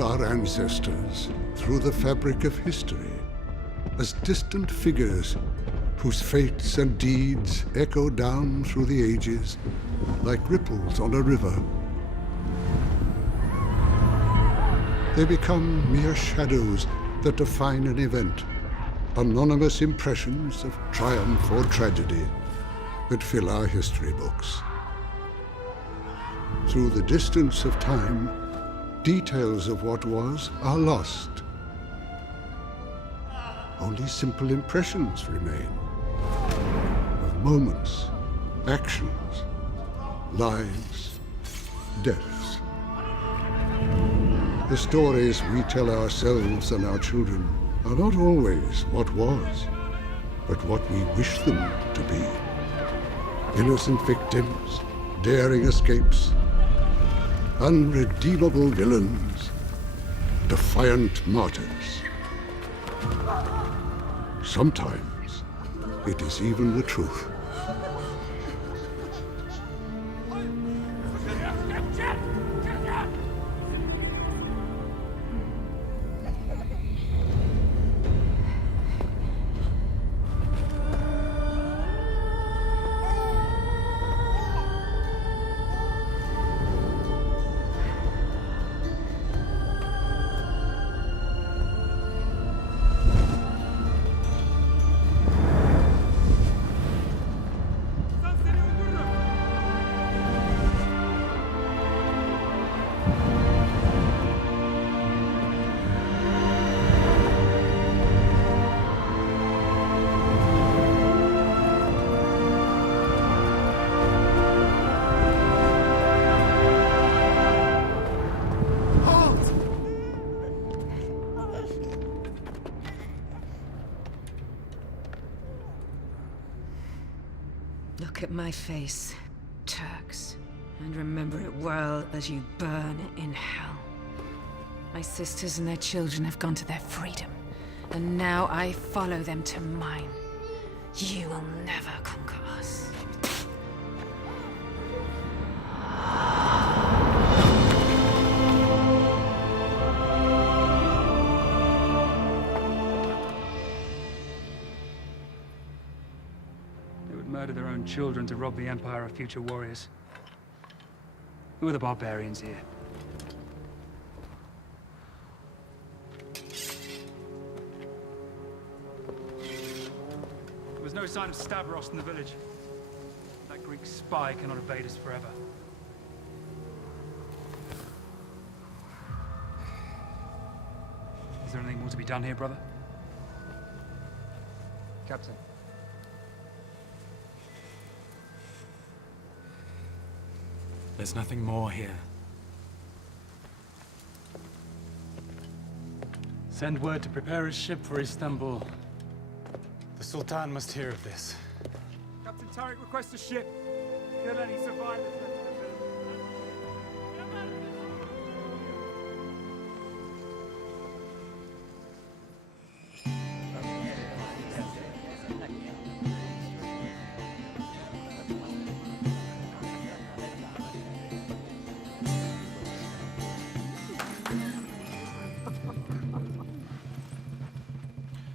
our ancestors through the fabric of history as distant figures whose fates and deeds echo down through the ages like ripples on a river. They become mere shadows that define an event, anonymous impressions of triumph or tragedy that fill our history books. Through the distance of time, details of what was are lost. Only simple impressions remain of moments, actions, lives, deaths. The stories we tell ourselves and our children are not always what was, but what we wish them to be. Innocent victims, daring escapes, unredeemable villains, defiant martyrs. Sometimes it is even the truth. Look at my face, Turks, and remember it well as you burn in hell. My sisters and their children have gone to their freedom, and now I follow them to mine. You will never conquer us. Murder their own children to rob the Empire of future warriors. Who are the barbarians here? There was no sign of Stavros in the village. That Greek spy cannot evade us forever. Is there anything more to be done here, brother? Captain. There's nothing more here. Send word to prepare a ship for Istanbul. The Sultan must hear of this. Captain Tariq requests a ship. Kill any survivors left in the village.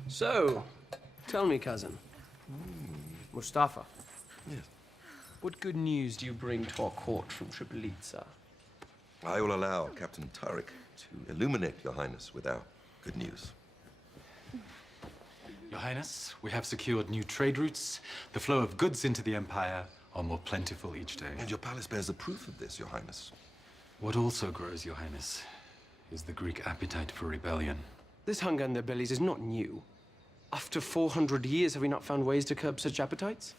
So, tell me, cousin. Mustafa. Yes. What good news do you bring to our court from Tripolitsa? I will allow Captain Tariq to illuminate Your Highness with our good news. Your Highness, we have secured new trade routes. The flow of goods into the Empire are more plentiful each day. And your palace bears the proof of this, Your Highness. What also grows, Your Highness, is the Greek appetite for rebellion. This hunger in their bellies is not new. After 400 years, have we not found ways to curb such appetites?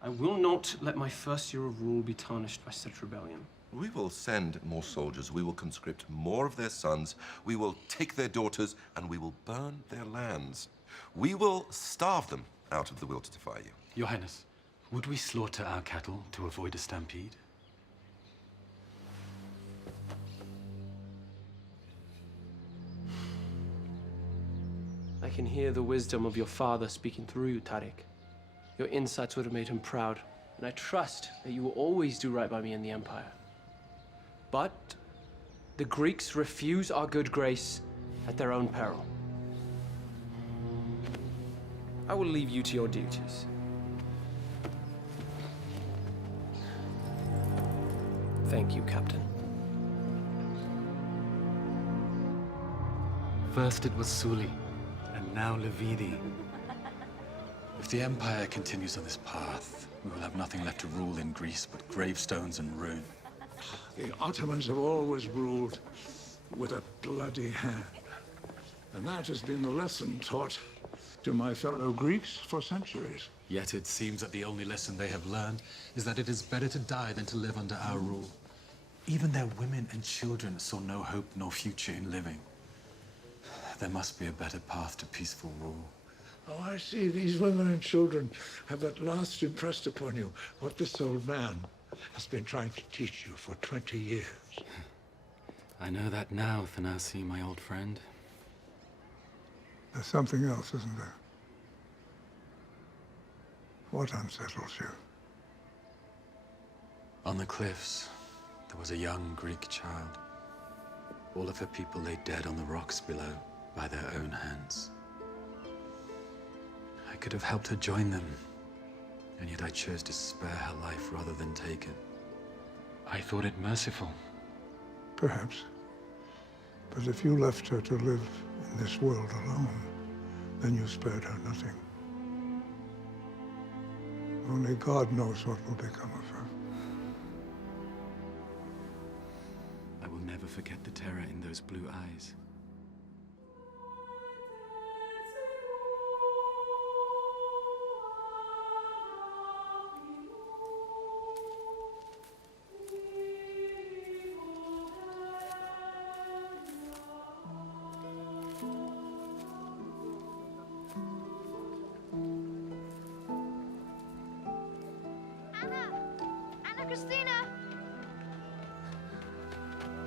I will not let my first year of rule be tarnished by such rebellion. We will send more soldiers. We will conscript more of their sons. We will take their daughters, and we will burn their lands. We will starve them out of the will to defy you. Your Highness, would we slaughter our cattle to avoid a stampede? I can hear the wisdom of your father speaking through you, Tariq. Your insights would have made him proud, and I trust that you will always do right by me in the Empire. But The Greeks refuse our good grace at their own peril. I will leave you to your duties. Thank you, Captain. First it was Suli, and now Levidi. If the Empire continues on this path, we will have nothing left to rule in Greece but gravestones and ruin. The Ottomans have always ruled with a bloody hand. And that has been the lesson taught to my fellow Greeks for centuries. Yet it seems that the only lesson they have learned is that it is better to die than to live under our rule. Even their women and children saw no hope nor future in living. There must be a better path to peaceful rule. Oh, I see. These women and children have at last impressed upon you what this old man has been trying to teach you for 20 years. I know that now, Thanasi, my old friend. There's something else, isn't there? What unsettles you? On the cliffs, there was a young Greek child. All of her people lay dead on the rocks below by their own hands. I could have helped her join them, and yet I chose to spare her life rather than take it. I thought it merciful. Perhaps. But if you left her to live in this world alone, then you spared her nothing. Only God knows what will become of her. I will never forget the terror in those blue eyes. Anna Christina!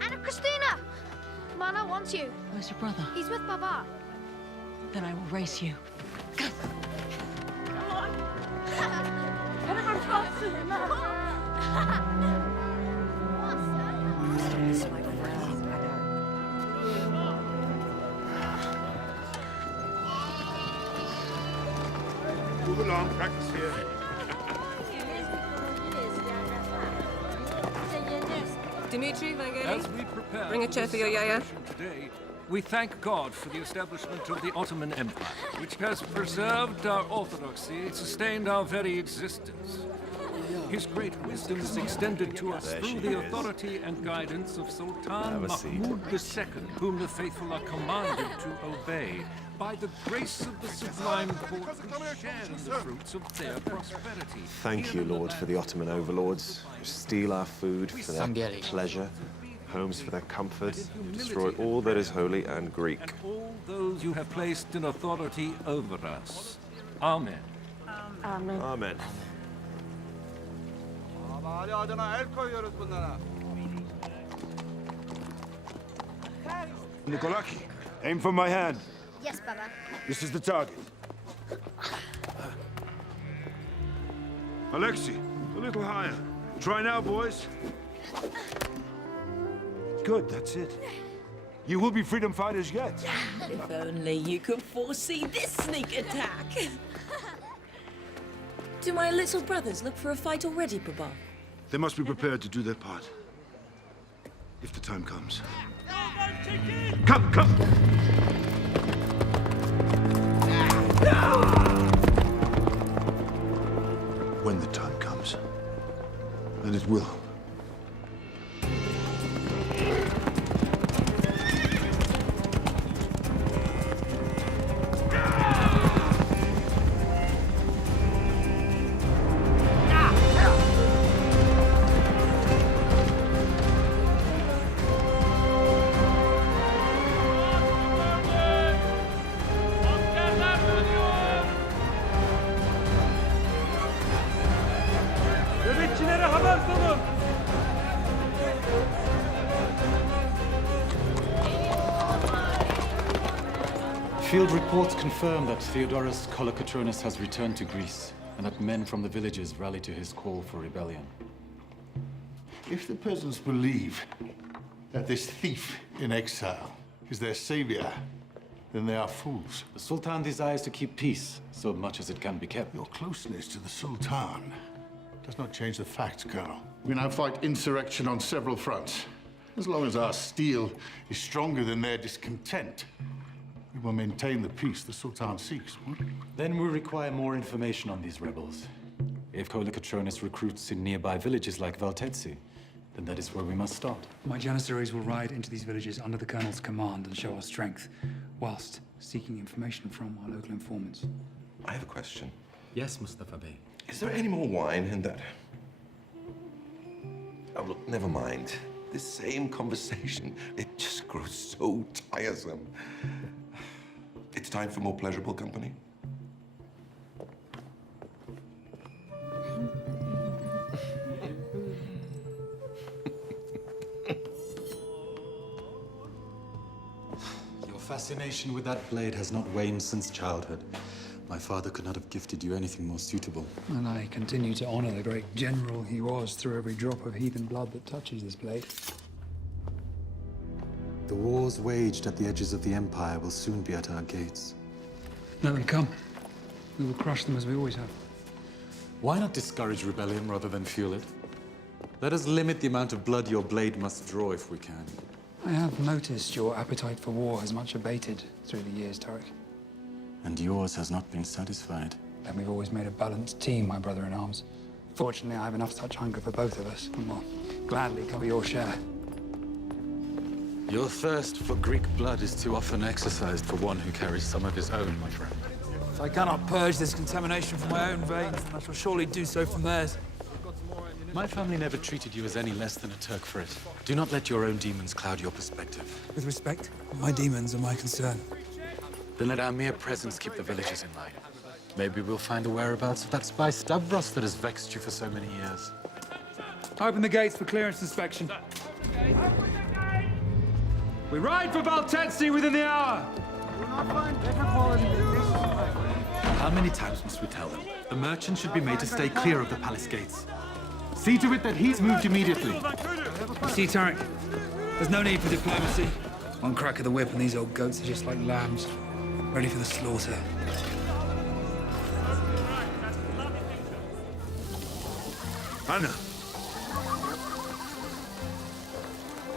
Anna Christina! Mana wants you. Where's your brother? He's with Baba. Then I will race you. Come on! Come on, faster! Move along, practice here. Dimitri, As we prepare Bring a chair for your yaya. Today, we thank God for the establishment of the Ottoman Empire, which has preserved our orthodoxy, sustained our very existence. His great wisdom is extended to us through the authority and guidance of Sultan Mahmud II, whom the faithful are commanded to obey. By the grace of the Sublime Porte, we share in the fruits of their prosperity. Thank you, Lord, for the Ottoman overlords who steal our food for their pleasure, homes for their comfort, destroy all that is holy and Greek. And all those you have placed in authority over us. Amen. Amen. Amen. Nikolaki, aim for my hand. Yes, Baba. This is the target. Alexei, a little higher. Try now, boys. Good, that's it. You will be freedom fighters yet. If only you could foresee this sneak attack. Do my little brothers look for a fight already, Baba? They must be prepared to do their part. If the time comes. Come, come! When the time comes. And it will. Field reports confirm that Theodorus Kolokotronis has returned to Greece, and that men from the villages rally to his call for rebellion. If the peasants believe that this thief in exile is their savior, then they are fools. The Sultan desires to keep peace, so much as it can be kept. Your closeness to the Sultan does not change the facts, Colonel. We now fight insurrection on several fronts. As long as our steel is stronger than their discontent, we will maintain the peace the Sultan seeks. Then we require more information on these rebels. If Kolokotronis recruits in nearby villages like Valtetsi, then that is where we must start. My Janissaries will ride into these villages under the Colonel's command and show our strength, whilst seeking information from our local informants. I have a question. Yes, Mustafa Bey. Is there any more wine in that? Oh, look, never mind. This same conversation, it just grows so tiresome. It's time for more pleasurable company. Your fascination with that blade has not waned since childhood. My father could not have gifted you anything more suitable. And I continue to honor the great general he was through every drop of heathen blood that touches this blade. The wars waged at the edges of the Empire will soon be at our gates. Let them come. We will crush them as we always have. Why not discourage rebellion rather than fuel it? Let us limit the amount of blood your blade must draw if we can. I have noticed your appetite for war has much abated through the years, Tarek. And yours has not been satisfied. And we've always made a balanced team, my brother-in-arms. Fortunately, I have enough such hunger for both of us, and will gladly cover your share. Your thirst for Greek blood is too often exercised for one who carries some of his own, my friend. If I cannot purge this contamination from my own veins, then I shall surely do so from theirs. My family never treated you as any less than a Turk for it. Do not let your own demons cloud your perspective. With respect, my demons are my concern. Then let our mere presence keep the villagers in line. Maybe we'll find the whereabouts of that spy Stavros that has vexed you for so many years. Open the gates for clearance inspection. We ride for Valtetsi within the hour! How many times must we tell them? The merchant should be made to stay clear of the palace gates. See to it that he's moved immediately. You see, Tarek, there's no need for diplomacy. One crack of the whip and these old goats are just like lambs, ready for the slaughter. Anna.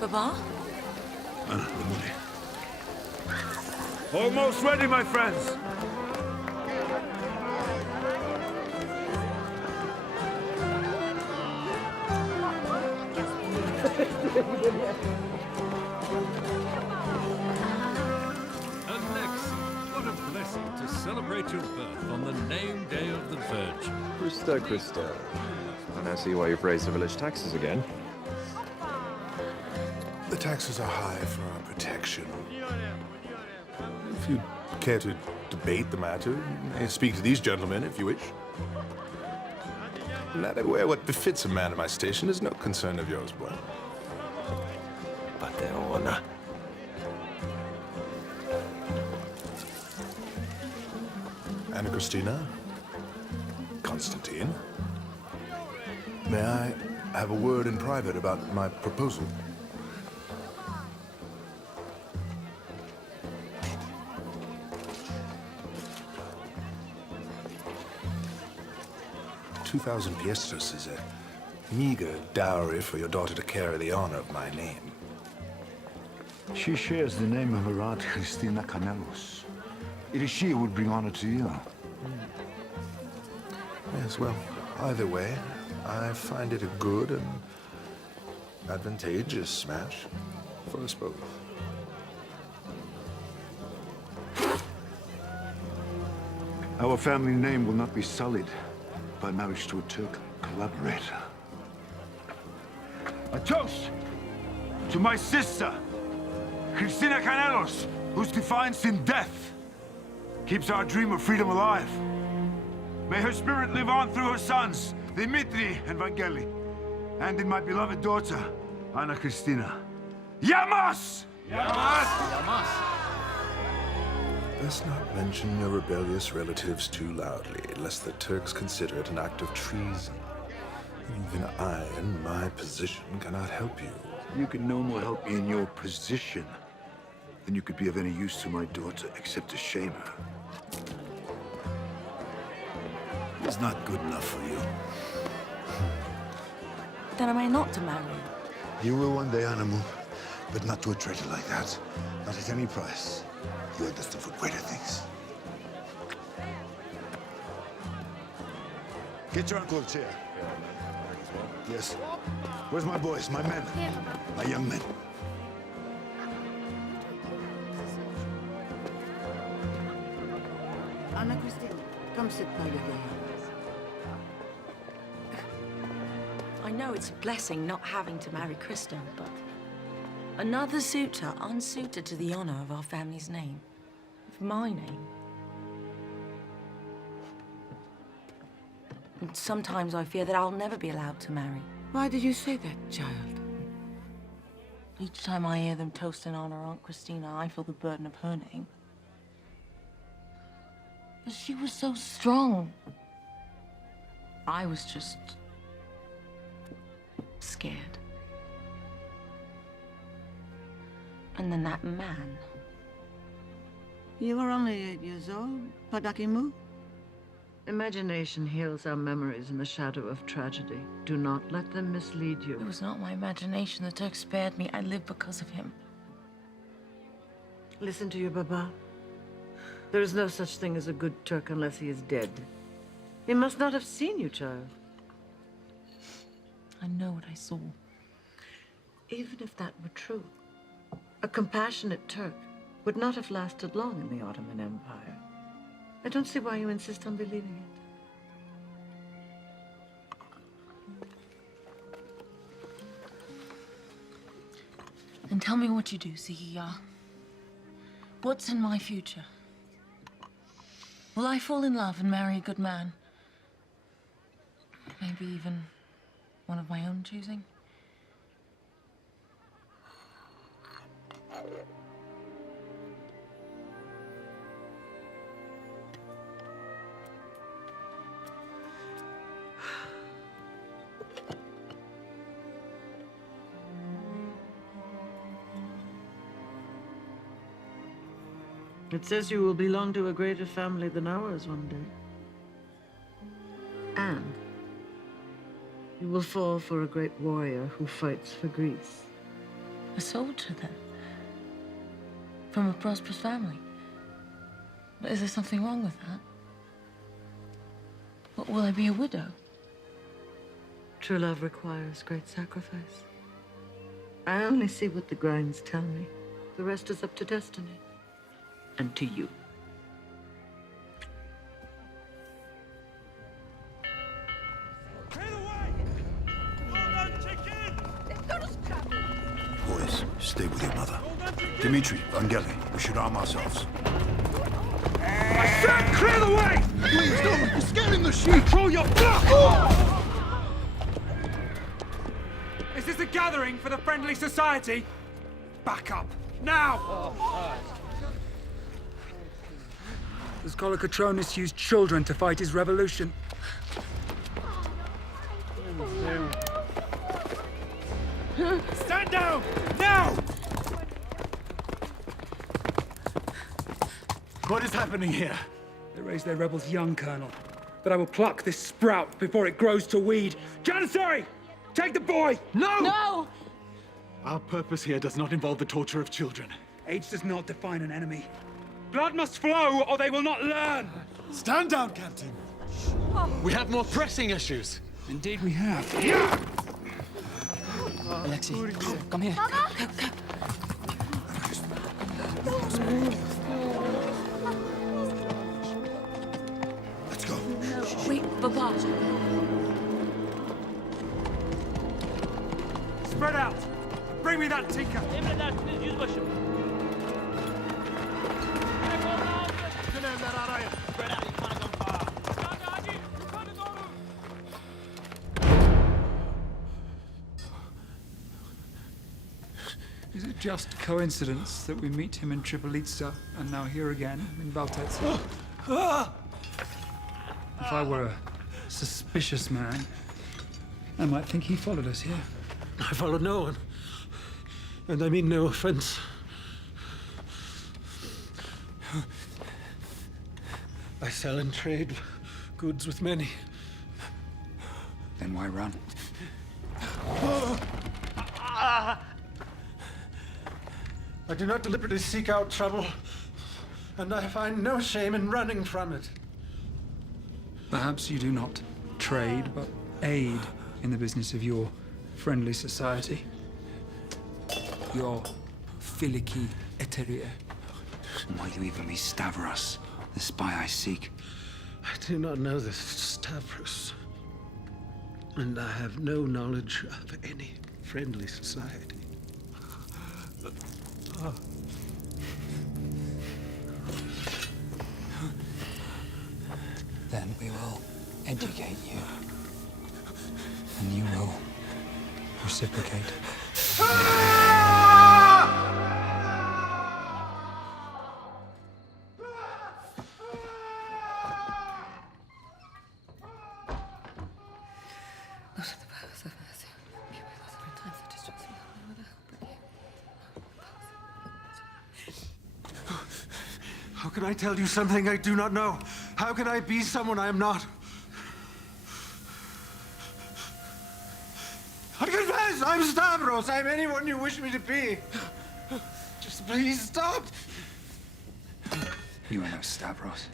Baba? Anna, the money. Almost ready, my friends. Alexei, what a blessing to celebrate your birth on the name day of the Virgin. Christo, Christo. And I see why you've raised the village taxes again. The taxes are high for our protection. If you care to debate the matter, you may speak to these gentlemen if you wish. Let it wear what befits a man of my station is no concern of yours, boy. But their honor. Anna Christina? Constantine? May I have a word in private about my proposal? $2,000 piastres is a meager dowry for your daughter to carry the honor of my name. She shares the name of her aunt, Christina Canelos. It is she who would bring honor to you. Yes, well, either way, I find it a good and advantageous match for us both. Our family name will not be sullied by marriage to a Turk collaborator. A toast to my sister, Christina Canelos, whose defiance in death keeps our dream of freedom alive. May her spirit live on through her sons, Dimitri and Vangeli, and in my beloved daughter, Anna Christina. Yamas! Yamas! Yamas! Let's not mention your rebellious relatives too loudly, lest the Turks consider it an act of treason. Even I, in my position, cannot help you. You can no more help me in your position than you could be of any use to my daughter, except to shame her. It's not good enough for you. Then am I not to marry? You will one day, Animal, but not to a traitor like that. Not at any price. You are destined for greater things. Get your uncle a chair. Yes. Where's my boys, my men? Here, Papa. My young men. Anna Christine, come sit by your yaya. I know it's a blessing not having to marry Kristen, but another suitor unsuited to the honor of our family's name, of my name. And sometimes I fear that I'll never be allowed to marry. Why did you say that, child? Each time I hear them toast and honor Aunt Christina, I feel the burden of her name. But she was so strong. I was just scared. And then that man. You were only 8 years old, Padakimu. Imagination heals our memories in the shadow of tragedy. Do not let them mislead you. It was not my imagination. The Turk spared me. I live because of him. Listen to your Baba. There is no such thing as a good Turk unless he is dead. He must not have seen you, child. I know what I saw. Even if that were true, a compassionate Turk would not have lasted long in the Ottoman Empire. I don't see why you insist on believing it. Then tell me what you do, Zihia. What's in my future? Will I fall in love and marry a good man? Maybe even one of my own choosing? It says you will belong to a greater family than ours one day. And you will fall for a great warrior who fights for Greece. A soldier, then? From a prosperous family? But is there something wrong with that? Will I be a widow? True love requires great sacrifice. I only see what the grinds tell me. The rest is up to destiny. And to you. Boys, stay with your mother. Dimitri, Vangeli, we should arm ourselves. I said clear the way! Please don't! You're scaring the sheep! Control your... Is this a gathering for the Friendly Society? Back up, now! Does Kolokotronis use children to fight his revolution? Stand down! Now! What is happening here? They raise their rebels young, Colonel. But I will pluck this sprout before it grows to weed. Janissary! Take the boy! No! No! Our purpose here does not involve the torture of children. Age does not define an enemy. Blood must flow, or they will not learn! Stand down, Captain. We have more pressing issues. Indeed we have. Alexei, come here. Let's go. Wait, Papa. Spread out! Bring me that tinker! Is it just coincidence that we meet him in Tripolitsa and now here again in Valtezza? If I were a suspicious man, I might think he followed us here. I followed no one. And I mean no offense. I sell and trade goods with many. Then why run? I do not deliberately seek out trouble, and I find no shame in running from it. Perhaps you do not trade, but aid in the business of your friendly society. Your Philiki Eteria. Why do you even be Stavros, the spy I seek? I do not know this Stavros, and I have no knowledge of any friendly society. Then we will educate you, and you will reciprocate. How can I tell you something I do not know? How can I be someone I am not? I confess, I'm Stavros. I'm anyone you wish me to be. Just please stop. You are no Stavros.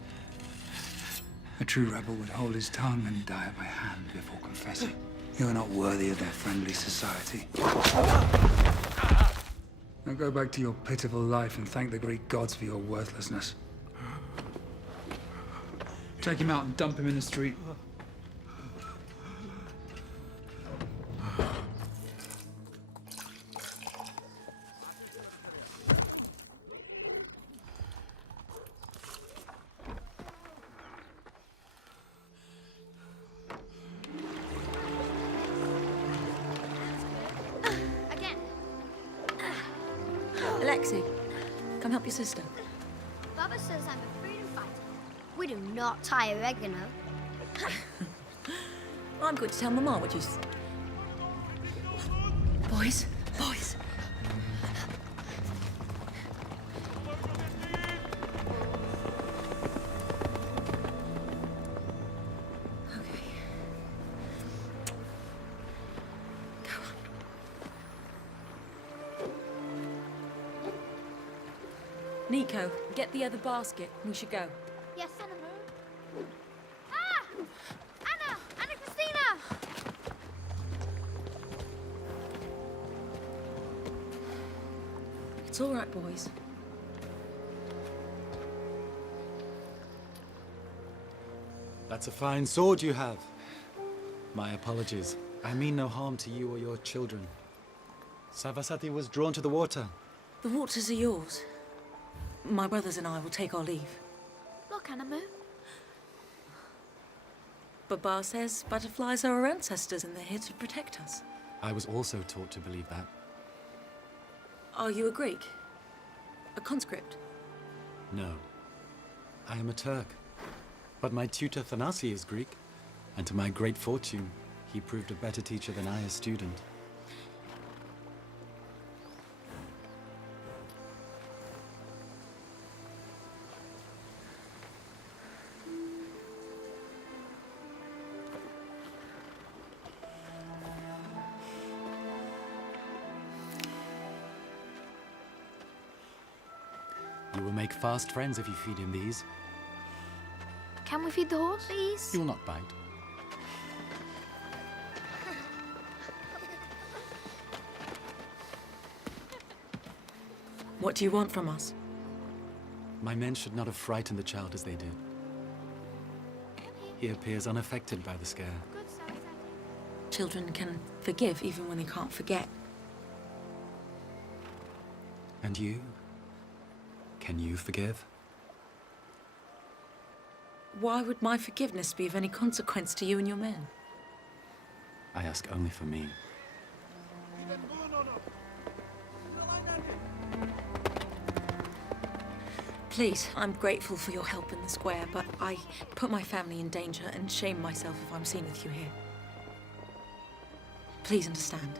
A true rebel would hold his tongue and die at my hand before confessing. You are not worthy of their friendly society. Now go back to your pitiful life and thank the Greek gods for your worthlessness. Take him out and dump him in the street. Again. Alexei, come help your sister. Baba says I'm a freedom fighter. We do not tie oregano. I'm going to tell Mama what you... Boys, boys. Okay. Go on. Nico, get the other basket. We should go. Yes, Anna. Ah! Anna! Anna Christina! It's all right, boys. That's a fine sword you have. My apologies. I mean no harm to you or your children. Sarvasati was drawn to the water. The waters are yours. My brothers and I will take our leave. Look, Anamu. Baba says butterflies are our ancestors and they're here to protect us. I was also taught to believe that. Are you a Greek? A conscript? No. I am a Turk. But my tutor Thanasi is Greek. And to my great fortune, he proved a better teacher than I a student. You will make fast friends if you feed him these. Can we feed the horse, please? He will not bite. What do you want from us? My men should not have frightened the child as they did. He appears unaffected by the scare. Children can forgive even when they can't forget. And you? Can you forgive? Why would my forgiveness be of any consequence to you and your men? I ask only for me. Please, I'm grateful for your help in the square, but I put my family in danger and shame myself if I'm seen with you here. Please understand.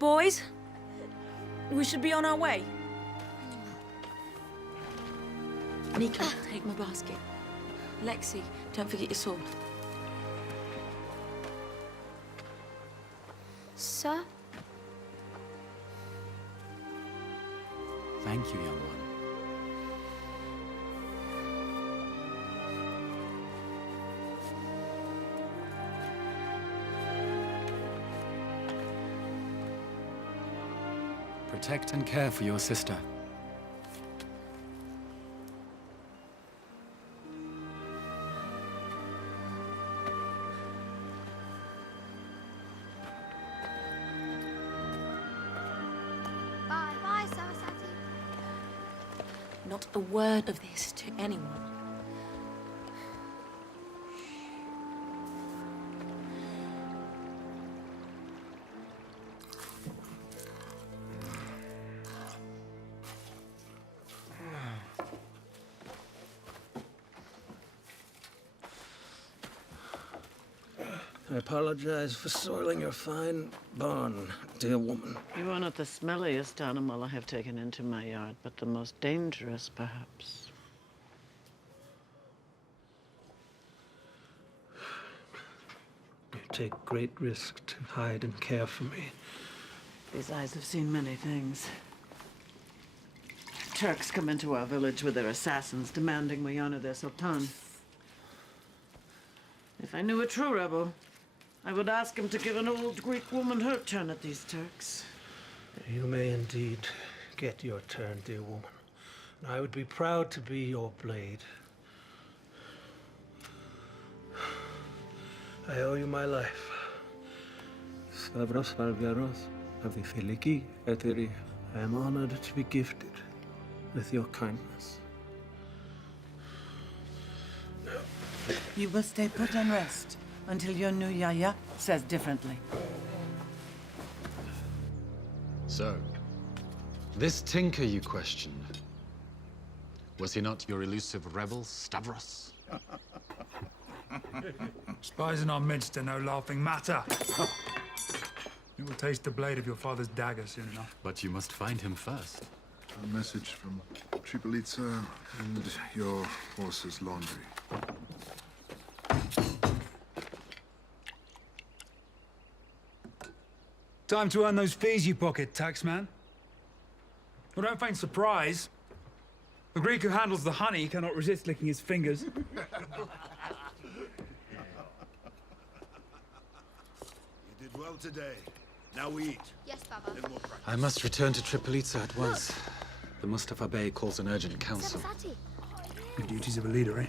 Boys, we should be on our way. Nico, take my basket. Lexi, don't forget your sword. Sir? Thank you, young one. Protect and care for your sister. Bye. Bye, Sarasati. Not a word of this to anyone. I apologize for soiling your fine barn, dear woman. You are not the smelliest animal I have taken into my yard, but the most dangerous, perhaps. You take great risk to hide and care for me. These eyes have seen many things. Turks come into our village with their assassins, demanding we honor their sultan. If I knew a true rebel, I would ask him to give an old Greek woman her turn at these Turks. You may indeed get your turn, dear woman. And I would be proud to be your blade. I owe you my life. Stavros Valviaros of the Filiki Eteria. I am honored to be gifted with your kindness. You will stay put and rest until your new Yaya says differently. So, this tinker you questioned, was he not your elusive rebel, Stavros? Spies in our midst are no laughing matter. You will taste the blade of your father's dagger soon enough. But you must find him first. A message from Tripolitsa and your horse's laundry. Time to earn those fees you pocket, taxman. Well, don't feign surprise. The Greek who handles the honey cannot resist licking his fingers. You did well today. Now we eat. Yes, Baba. Then we'll practice. I must return to Tripolitsa at once. The Mustafa Bey calls an urgent council. Sarasati. The duties of a leader, eh?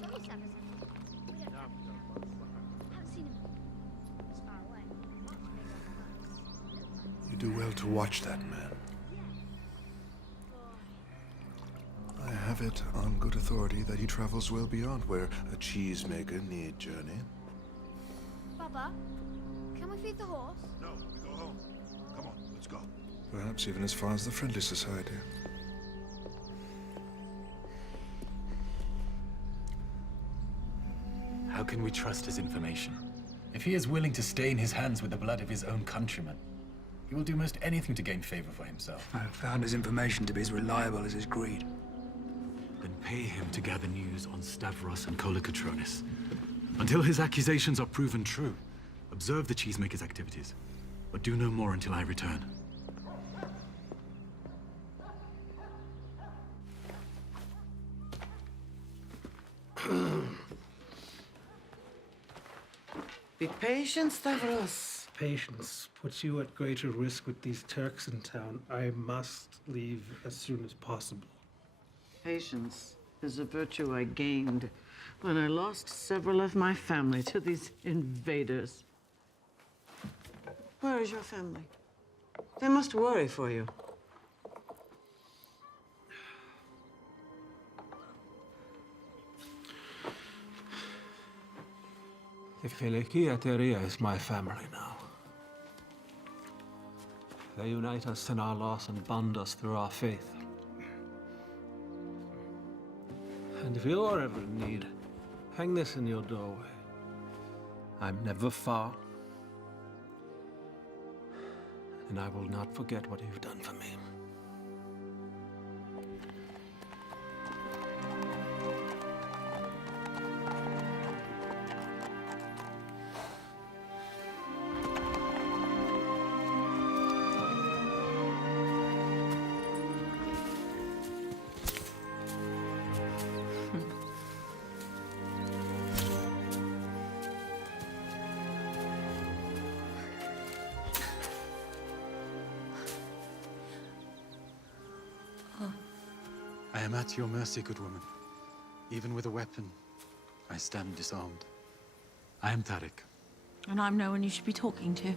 Sorry, Sarasati. We don't know. Haven't seen him. He's far away. Much bigger than us. You do well to watch that man. I have it on good authority that he travels well beyond where a cheesemaker need journey. Baba, can we feed the horse? No, we go home. Come on, let's go. Perhaps even as far as the Friendly Society. How can we trust his information? If he is willing to stain his hands with the blood of his own countrymen, he will do most anything to gain favor for himself. I have found his information to be as reliable as his greed. Then pay him to gather news on Stavros and Kolokotronis. Until his accusations are proven true, observe the cheesemaker's activities. But do no more until I return. Be patient, Stavros. Patience puts you at greater risk with these Turks in town. I must leave as soon as possible. Patience is a virtue I gained when I lost several of my family to these invaders. Where is your family? They must worry for you. The Filiki Eteria is my family now. They unite us in our loss and bond us through our faith. And if you're ever in need, hang this in your doorway. I'm never far. And I will not forget what you've done for me. I am at your mercy, good woman. Even with a weapon, I stand disarmed. I am Tariq. And I'm no one you should be talking to.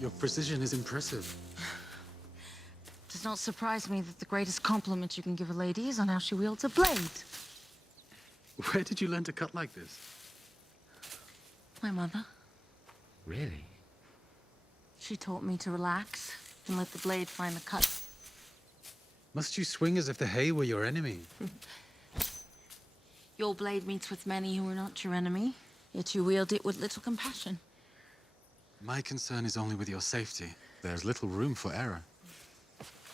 Your precision is impressive. It does not surprise me that the greatest compliment you can give a lady is on how she wields a blade. Where did you learn to cut like this? My mother. Really? She taught me to relax and let the blade find the cut. Must you swing as if the hay were your enemy? Your blade meets with many who are not your enemy, yet you wield it with little compassion. My concern is only with your safety. There's little room for error.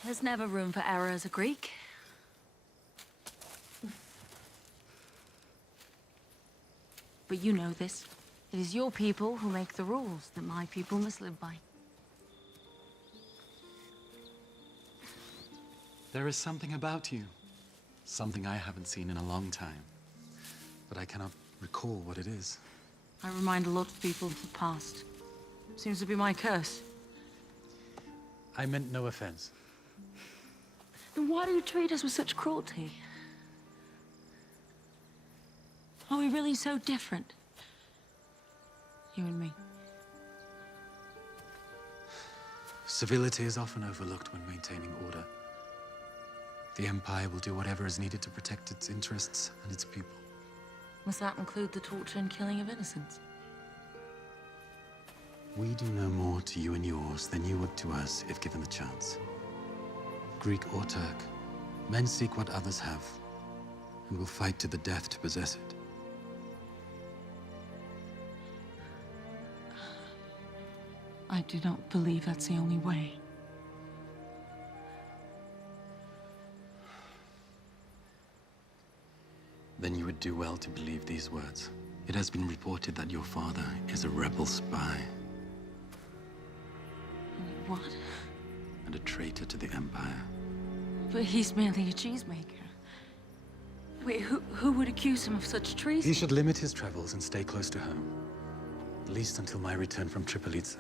There's never room for error as a Greek. But you know this. It is your people who make the rules that my people must live by. There is something about you. Something I haven't seen in a long time. But I cannot recall what it is. I remind a lot of people of the past. Seems to be my curse. I meant no offense. Then why do you treat us with such cruelty? Are we really so different? You and me. Civility is often overlooked when maintaining order. The Empire will do whatever is needed to protect its interests and its people. Must that include the torture and killing of innocents? We do no more to you and yours than you would to us if given the chance. Greek or Turk, men seek what others have, and will fight to the death to possess it. I do not believe that's the only way. Then you would do well to believe these words. It has been reported that your father is a rebel spy. What? And a traitor to the Empire. But he's merely a cheesemaker. Wait, who would accuse him of such treason? He should limit his travels and stay close to home. At least until my return from Tripolitsa.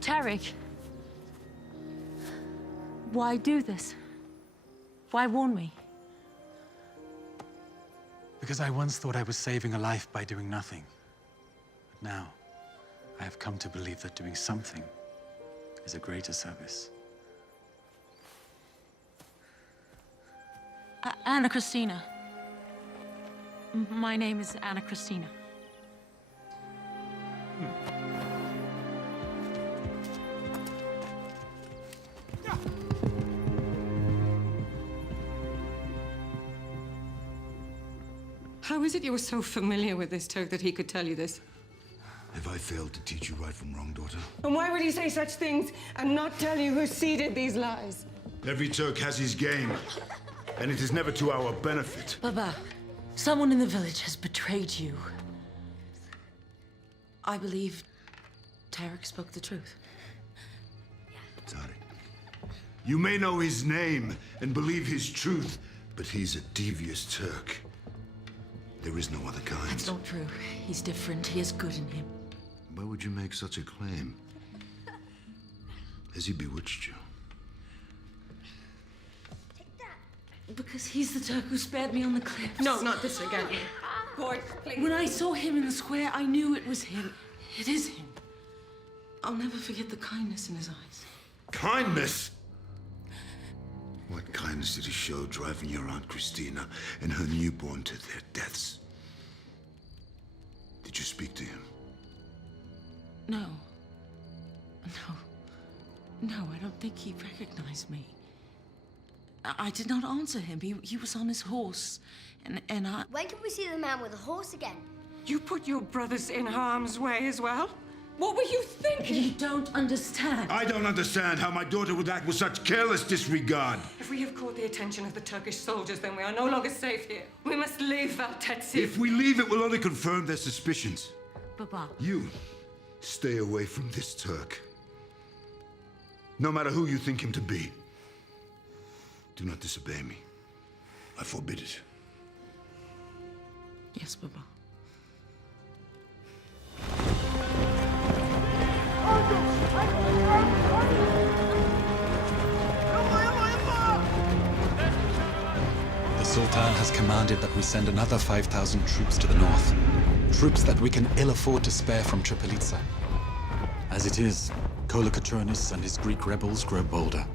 Tariq. Why do this? Why warn me? Because I once thought I was saving a life by doing nothing. But now, I have come to believe that doing something is a greater service. Anna Christina. My name is Anna Christina. How is it you were so familiar with this Turk that he could tell you this? Have I failed to teach you right from wrong, daughter? And why would he say such things and not tell you who seeded these lies? Every Turk has his game, and it is never to our benefit. Baba, someone in the village has betrayed you. I believe Tariq spoke the truth. Tariq. You may know his name and believe his truth, but he's a devious Turk. There is no other kind. That's not true. He's different. He has good in him. Why would you make such a claim? Has he bewitched you? Because he's the Turk who spared me on the cliffs. No, not this again. Boy, please. When I saw him in the square, I knew it was him. It is him. I'll never forget the kindness in his eyes. Kindness? What kindness did he show driving your Aunt Christina and her newborn to their deaths? Did you speak to him? No. No, I don't think he recognized me. I did not answer him. He was on his horse. And I... When can we see the man with the horse again? You put your brothers in harm's way as well? What were you thinking? You don't understand. I don't understand how my daughter would act with such careless disregard. If we have caught the attention of the Turkish soldiers, then we are no longer safe here. We must leave Valtetsi. If we leave, it will only confirm their suspicions. Baba. You, stay away from this Turk. No matter who you think him to be. Do not disobey me. I forbid it. Yes, Baba. The Sultan has commanded that we send another 5,000 troops to the north. Troops that we can ill afford to spare from Tripolitsa. As it is, Kolokotronis and his Greek rebels grow bolder,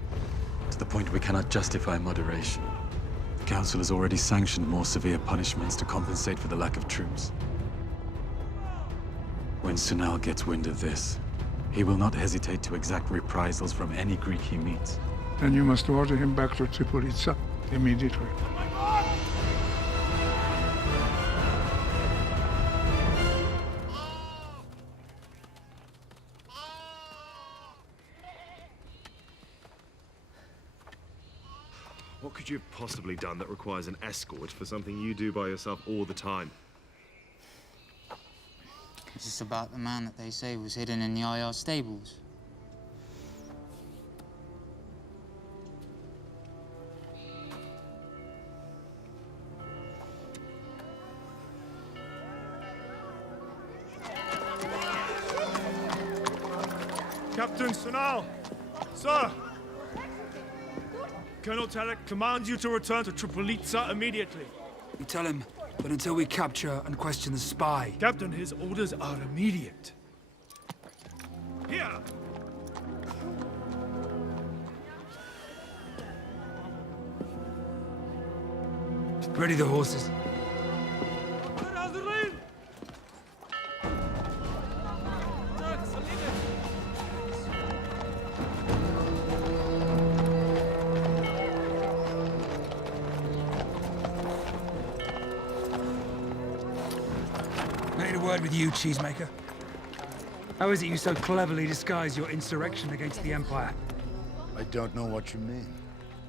to the point we cannot justify moderation. The Council has already sanctioned more severe punishments to compensate for the lack of troops. When Sunal gets wind of this, he will not hesitate to exact reprisals from any Greek he meets. Then you must order him back to Tripolitsa immediately. What could you have possibly done that requires an escort for something you do by yourself all the time? Is this about the man that they say was hidden in the IR stables? Captain Sunal! Sir! Colonel Tarek commands you to return to Tripolitsa immediately. You tell him that until we capture and question the spy... Captain, his orders are immediate. Here! Ready the horses. With you, Cheesemaker. How is it you so cleverly disguise your insurrection against the Empire? I don't know what you mean.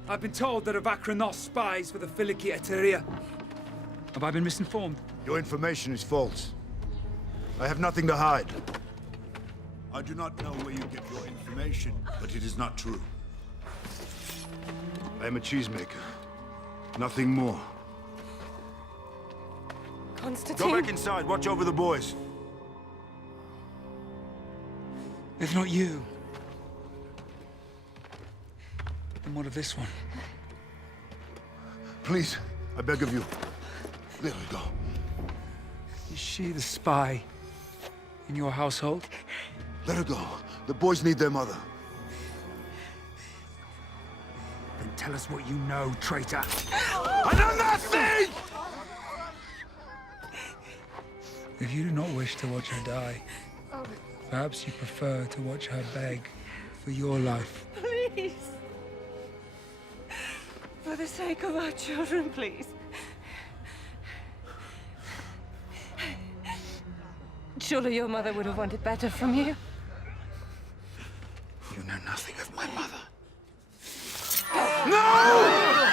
I've been told that Avakranos spies for the Filiki Eteria. Have I been misinformed? Your information is false. I have nothing to hide. I do not know where you get your information, but it is not true. I am a cheesemaker. Nothing more. Constantine. Go back inside. Watch over the boys. If not you, then what of this one? Please, I beg of you. There we go. Is she the spy in your household? Let her go. The boys need their mother. Then tell us what you know, traitor. I know nothing! If you do not wish to watch her die, perhaps you prefer to watch her beg for your life. Please. For the sake of our children, please. Surely your mother would have wanted better from you. You know nothing of my mother. No!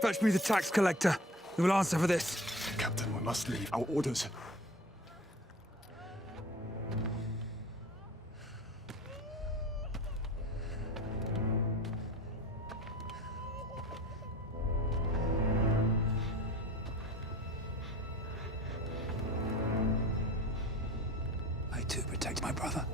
Fetch me the tax collector. He will answer for this. Captain, we must leave. Our orders. I too protect my brother.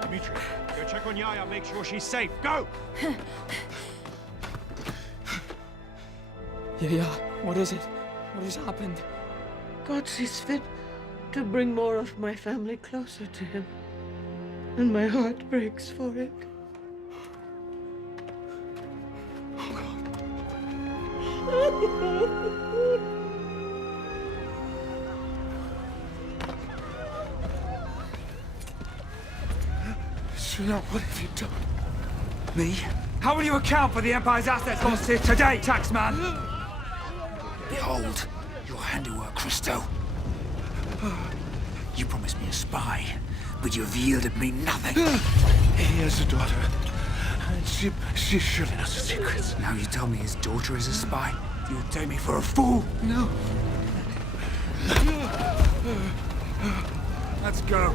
Dimitri, go check on Yaya, make sure she's safe. Go! Yeah, what is it? What has happened? God sees fit to bring more of my family closer to him. And my heart breaks for it. Sula, what have you done? Me? How will you account for the Empire's assets lost here today, taxman? Behold, your handiwork, Christo. You promised me a spy, but you have yielded me nothing. He has a daughter, and she surely knows the secrets. Now you tell me his daughter is a spy? You'll take me for a fool? No. Let's go.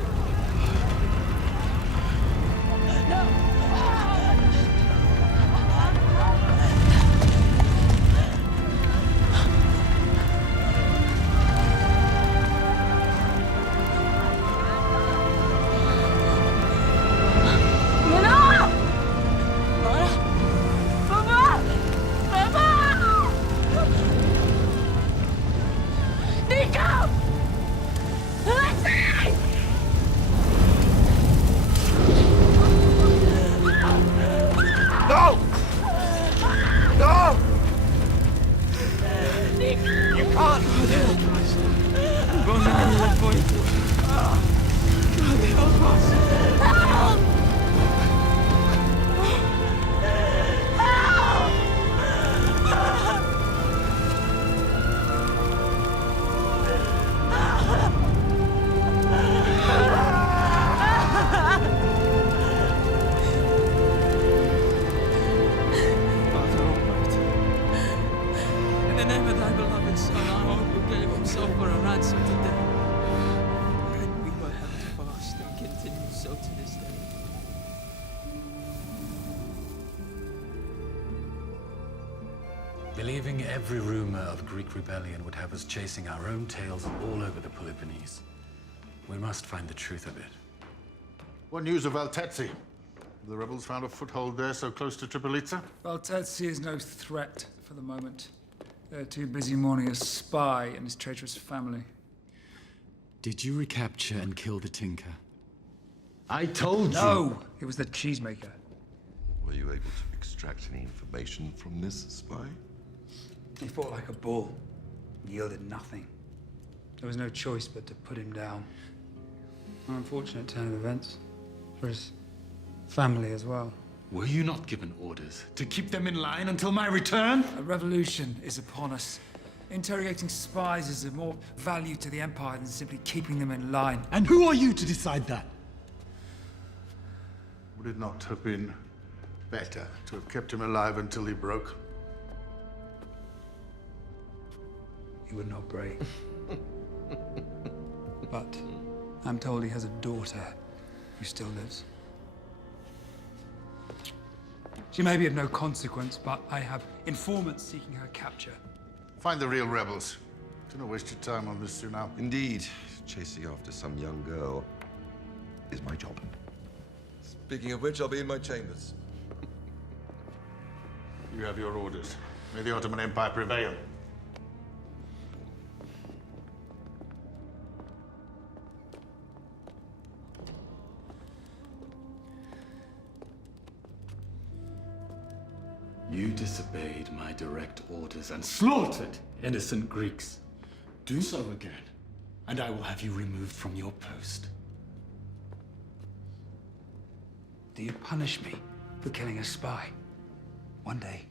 Believing every rumor of Greek rebellion would have us chasing our own tails all over the Peloponnese. We must find the truth of it. What news of Valtetsi? Have the rebels found a foothold there so close to Tripolitza? Valtetsi is no threat for the moment. They're too busy mourning a spy and his traitorous family. Did you recapture and kill the Tinker? I told you! No! It was the cheesemaker. Were you able to extract any information from this spy? He fought like a bull. Yielded nothing. There was no choice but to put him down. An unfortunate turn of events. For his family as well. Were you not given orders to keep them in line until my return? A revolution is upon us. Interrogating spies is of more value to the Empire than simply keeping them in line. And who are you to decide that? Would it not have been better to have kept him alive until he broke? He would not break. But I'm told he has a daughter who still lives. She may be of no consequence, but I have informants seeking her capture. Find the real rebels. Do not waste your time on this, Sunao. Indeed. Chasing after some young girl is my job. Speaking of which, I'll be in my chambers. You have your orders. May the Ottoman Empire prevail. You disobeyed my direct orders and slaughtered innocent Greeks. Do so again, and I will have you removed from your post. Do you punish me for killing a spy? One day,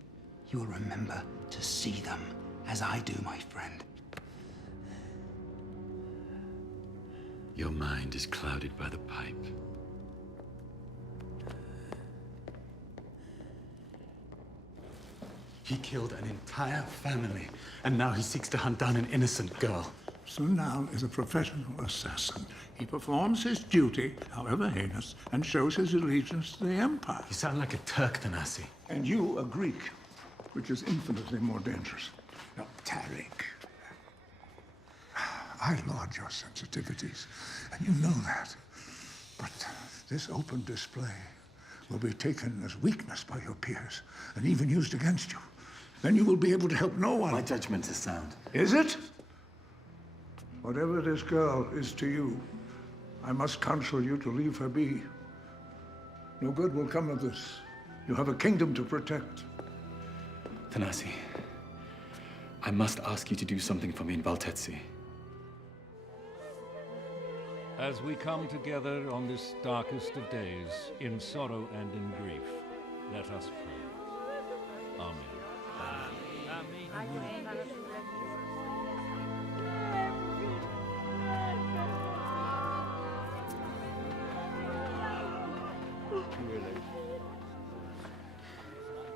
you will remember to see them as I do, my friend. Your mind is clouded by the pipe. He killed an entire family, and now he seeks to hunt down an innocent girl. Sun Nal is a professional assassin. He performs his duty, however heinous, and shows his allegiance to the Empire. You sound like a Turk, Thanasi. And you a Greek, which is infinitely more dangerous. Now, Tariq, I laud your sensitivities, and you know that. But this open display will be taken as weakness by your peers, and even used against you. Then you will be able to help no one. My judgment is sound. Is it? Whatever this girl is to you, I must counsel you to leave her be. No good will come of this. You have a kingdom to protect. Thanasi, I must ask you to do something for me in Valtetsi. As we come together on this darkest of days, in sorrow and in grief, let us pray. Amen.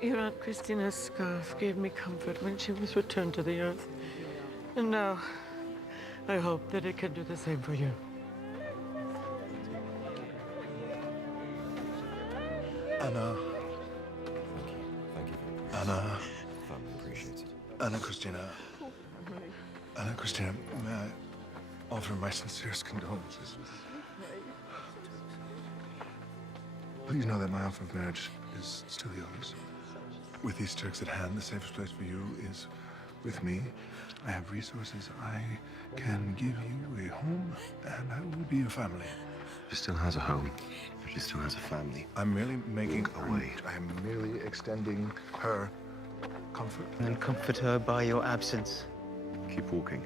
Your Aunt Christina's scarf gave me comfort when she was returned to the earth. And now, I hope that it can do the same for you. Anna. Thank you. Anna. Family appreciates it. Anna Christina. Anna Christina, may I offer my sincerest condolences? Please know that my offer of marriage is still yours. With these Turks at hand, the safest place for you is with me. I have resources. I can give you a home, and I will be your family. She still has a home. She still has a family. I'm merely making away. I am merely extending her comfort. And comfort her by your absence. Keep walking.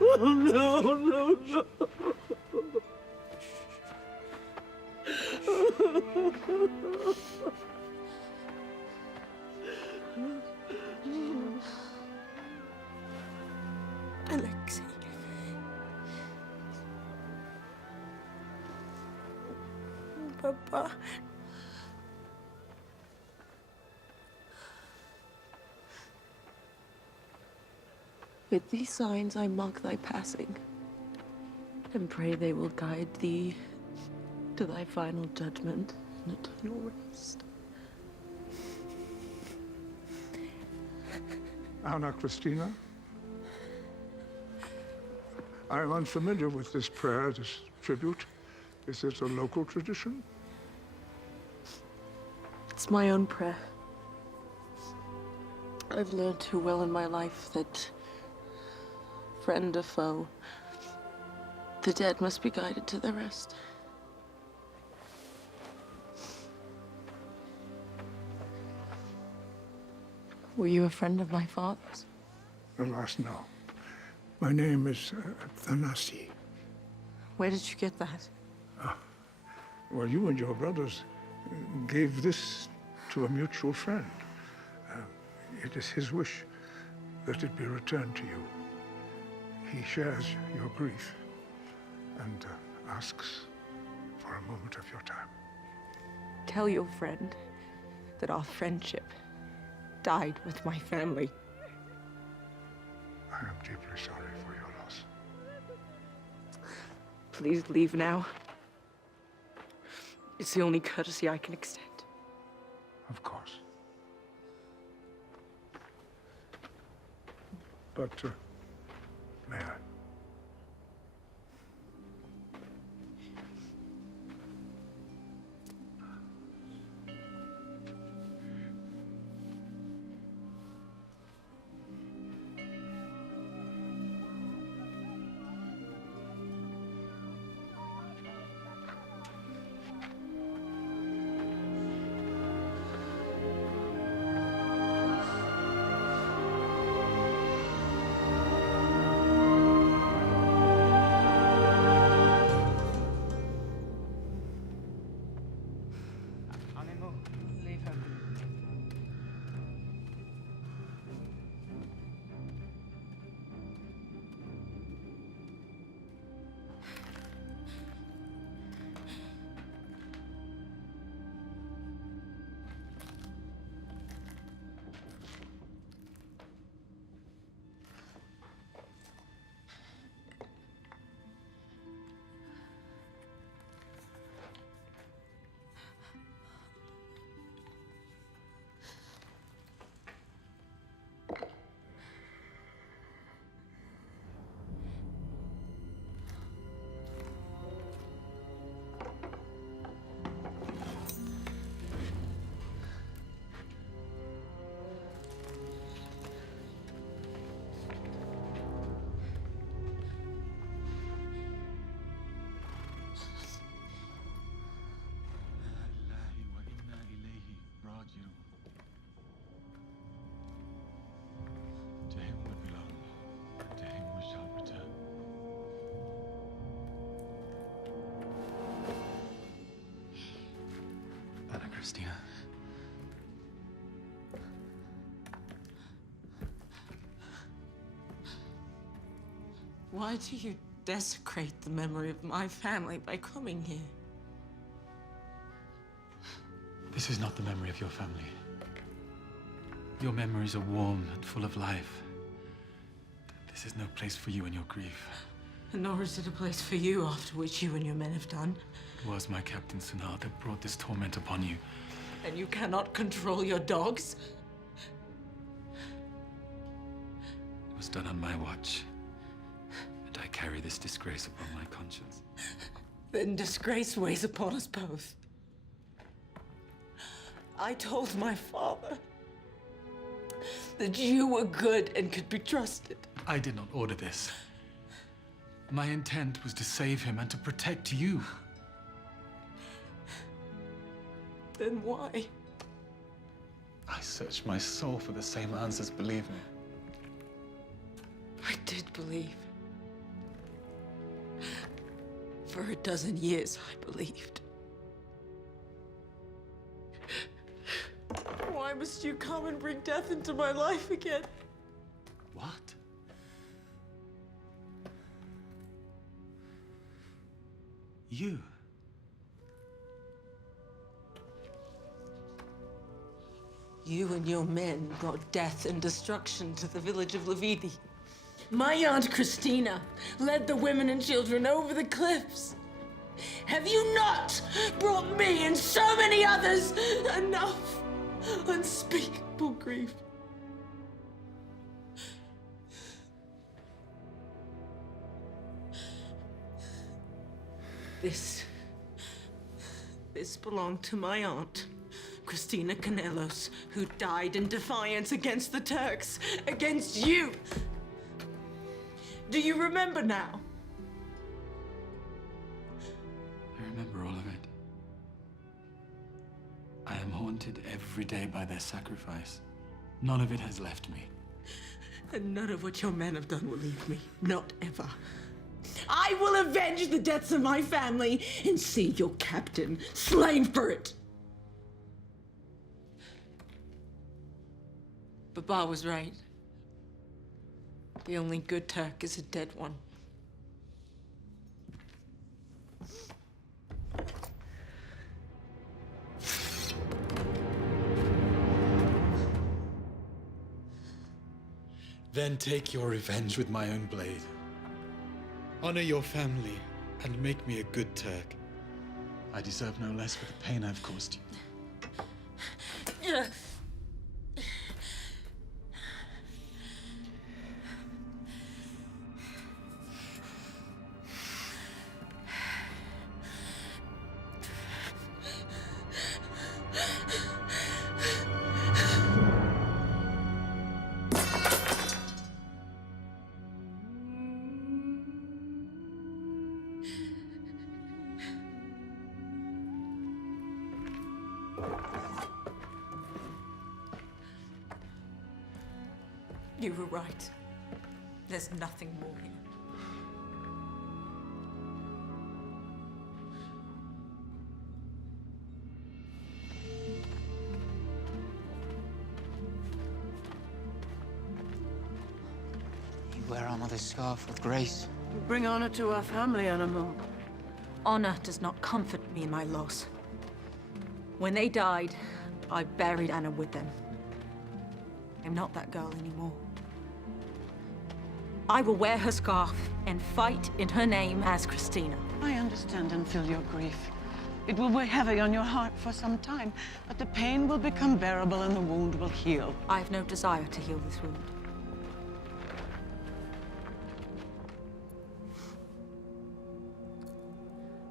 Oh, no, no, no. Alexei. Papa. With these signs I mark thy passing, and pray they will guide thee to thy final judgment and eternal rest. Anna Christina? I am unfamiliar with this prayer, this tribute. Is it a local tradition? It's my own prayer. I've learned too well in my life that, friend or foe, the dead must be guided to their rest. Were you a friend of my father's? Alas, no. My name is Thanasi. Where did you get that? Well, you and your brothers gave this to a mutual friend. It is his wish that it be returned to you. He shares your grief and asks for a moment of your time. Tell your friend that our friendship died with my family. I am deeply sorry for your loss. Please leave now. It's the only courtesy I can extend. Of course. But, may I? Anna Christina. Why do you desecrate the memory of my family by coming here? This is not the memory of your family. Your memories are warm and full of life. This is no place for you in your grief. Nor is it a place for you after what you and your men have done. It was my Captain Sunar that brought this torment upon you. And you cannot control your dogs? It was done on my watch. And I carry this disgrace upon my conscience. Then disgrace weighs upon us both. I told my father that you were good and could be trusted. I did not order this. My intent was to save him and to protect you. Then why? I searched my soul for the same answers, believe me. I did believe. For a dozen years, I believed. Why must you come and bring death into my life again? What? You? You and your men brought death and destruction to the village of Levidi. My Aunt Christina led the women and children over the cliffs. Have you not brought me and so many others enough unspeakable grief? This belonged to my aunt, Christina Canelos, who died in defiance against the Turks, against you. Do you remember now? I remember all of it. I am haunted every day by their sacrifice. None of it has left me. And none of what your men have done will leave me. Not ever. I will avenge the deaths of my family and see your captain slain for it. Baba was right. The only good Turk is a dead one. Then take your revenge with my own blade. Honor your family and make me a good Turk. I deserve no less for the pain I've caused you. You were right. There's nothing more here. You wear our mother's scarf with grace. You bring honor to our family, Anamo. Honor does not comfort me in my loss. When they died, I buried Anna with them. I'm not that girl anymore. I will wear her scarf and fight in her name as Christina. I understand and feel your grief. It will weigh heavy on your heart for some time, but the pain will become bearable and the wound will heal. I have no desire to heal this wound.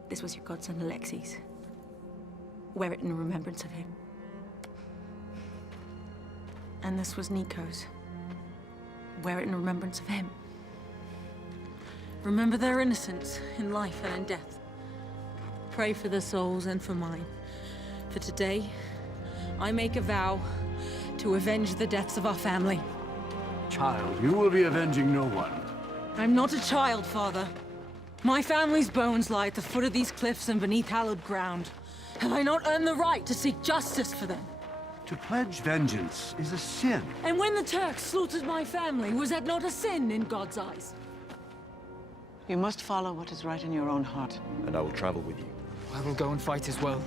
This was your godson Alexis. Wear it in remembrance of him. And this was Nico's. Wear it in remembrance of him. Remember their innocence in life and in death. Pray for their souls and for mine. For today, I make a vow to avenge the deaths of our family. Child, you will be avenging no one. I'm not a child, Father. My family's bones lie at the foot of these cliffs and beneath hallowed ground. Have I not earned the right to seek justice for them? To pledge vengeance is a sin. And when the Turks slaughtered my family, was that not a sin in God's eyes? You must follow what is right in your own heart. And I will travel with you. I will go and fight as well,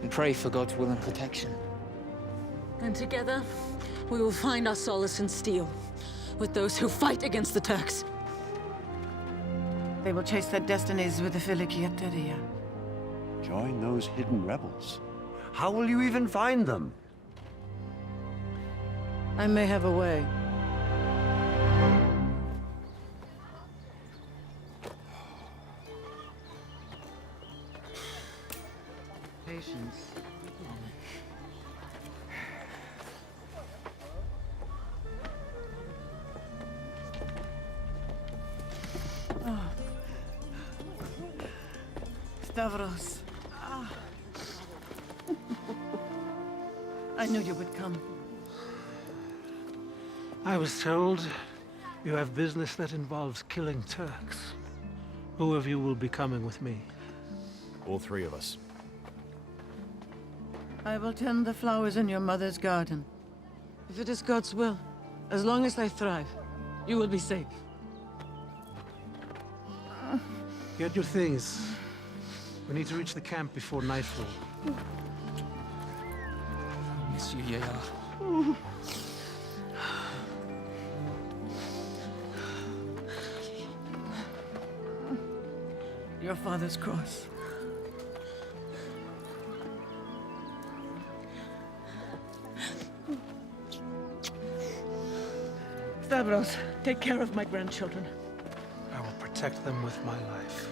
and pray for God's will and protection. And together, we will find our solace in steel, with those who fight against the Turks. They will chase their destinies with the Filiki at Teria. Join those hidden rebels. How will you even find them? I may have a way. Patience. Oh. Stavros. Ah. I knew you would come. I was told you have business that involves killing Turks. Who of you will be coming with me? All three of us. I will tend the flowers in your mother's garden. If it is God's will, as long as they thrive, you will be safe. Get your things. We need to reach the camp before nightfall. Monsieur Yayar. Your father's cross. Stavros, take care of my grandchildren. I will protect them with my life.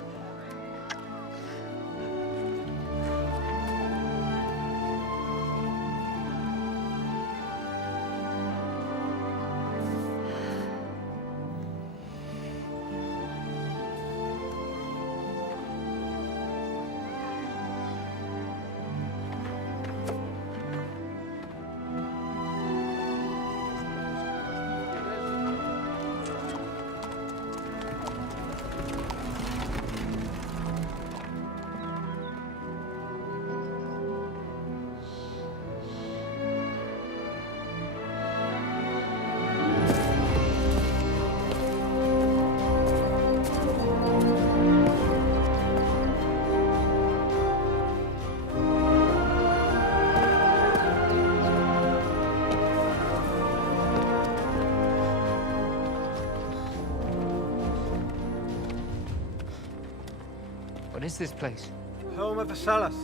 What is this place? Home of the Salas,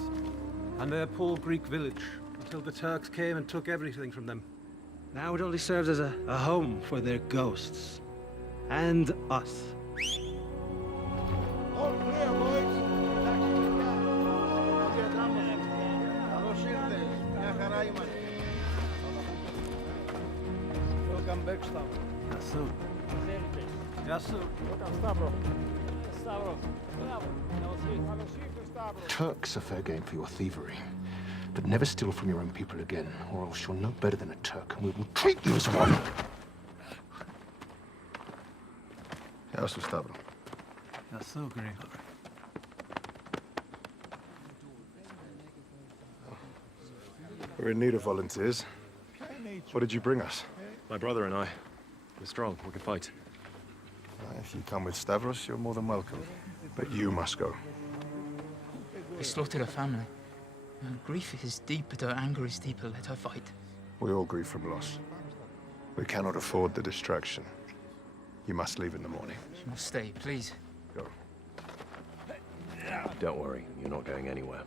and their poor Greek village, until the Turks came and took everything from them. Now it only serves as a home for their ghosts. And us. All clear, boys. Welcome back, Stavros. Yes, sir. Yes, sir. Turks are fair game for your thievery. But never steal from your own people again, or else you're no better than a Turk, and we will treat you as one. Γεια σου, Σταύρο. Yes, sir, Grigor. We're in need of volunteers. What did you bring us? My brother and I. We're strong. We can fight. If you come with Stavros, you're more than welcome. But you must go. We slaughtered her family. Her grief is deep, but her anger is deeper. Let her fight. We all grieve from loss. We cannot afford the distraction. You must leave in the morning. She must stay, please. Go. Don't worry. You're not going anywhere.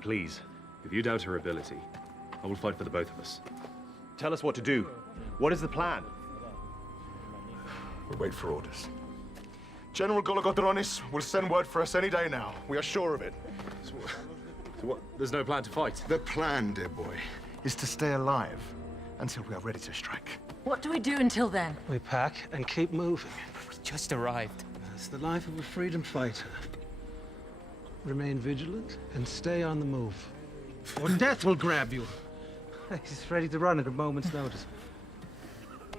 Please, if you doubt her ability, I will fight for the both of us. Tell us what to do. What is the plan? We'll wait for orders. General Gologodronis will send word for us any day now. We are sure of it. So what? There's no plan to fight? The plan, dear boy, is to stay alive until we are ready to strike. What do we do until then? We pack and keep moving. We just arrived. It's the life of a freedom fighter. Remain vigilant and stay on the move. Or death will grab you. He's ready to run at a moment's notice.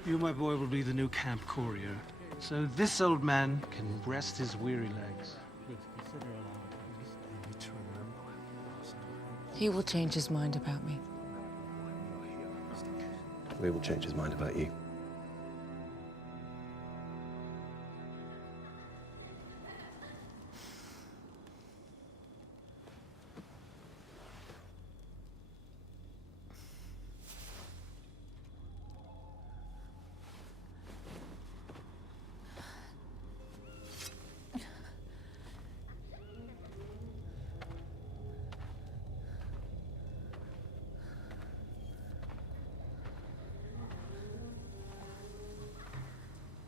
You, my boy, will be the new camp courier. So this old man can rest his weary legs. He will change his mind about me. We will change his mind about you.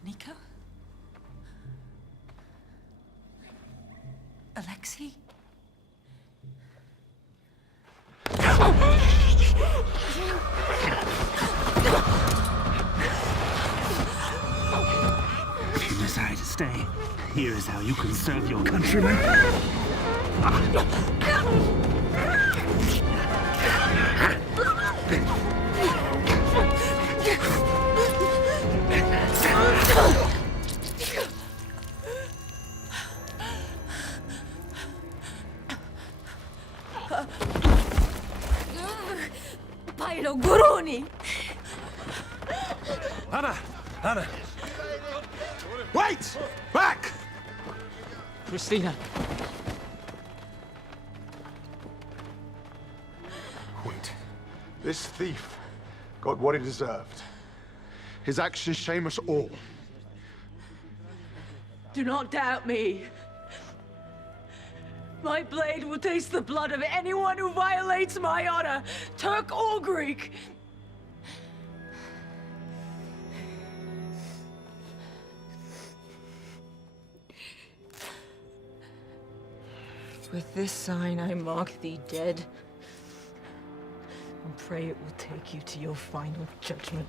Nico? Alexei? If you decide to stay, here is how you can serve your countrymen. Paolo Guruni! Anna! Anna! Wait! Back! Christina. Wait. This thief got what he deserved. His actions shame us all. Do not doubt me. My blade will taste the blood of anyone who violates my honor, Turk or Greek. With this sign, I mark thee dead, and pray it will take you to your final judgment.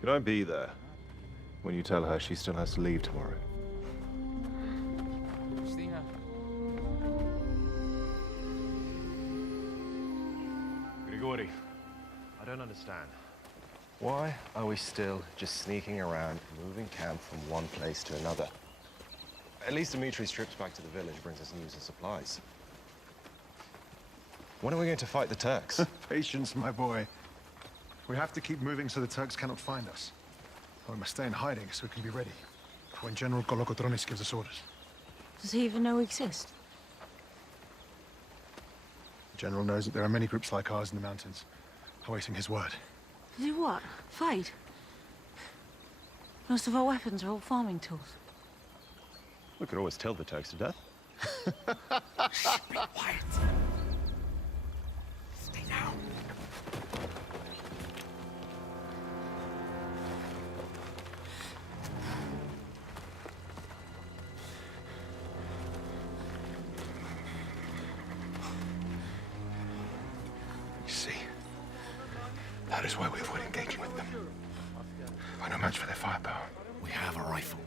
Could I be there when you tell her she still has to leave tomorrow? Christina. Grigori, I don't understand. Why are we still just sneaking around, moving camp from one place to another? At least Dimitri's trips back to the village brings us news and supplies. When are we going to fight the Turks? Patience, my boy. We have to keep moving so the Turks cannot find us. We must stay in hiding so we can be ready for when General Kolokotronis gives us orders. Does he even know we exist? The General knows that there are many groups like ours in the mountains, awaiting his word. Do what? Fight? Most of our weapons are all farming tools. We could always tell the Turks to death. Be quiet. Stay down. You see, that is why we avoid engaging with them. We're no match for their firepower. We have a rifle.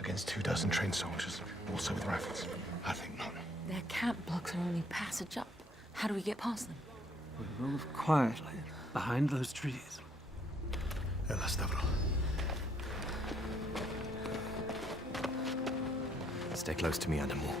Against 24 trained soldiers, also with rifles. I think not. Their camp blocks are only passage up. How do we get past them? We move quietly behind those trees. Ella, Stavro. Stay close to me, Animal.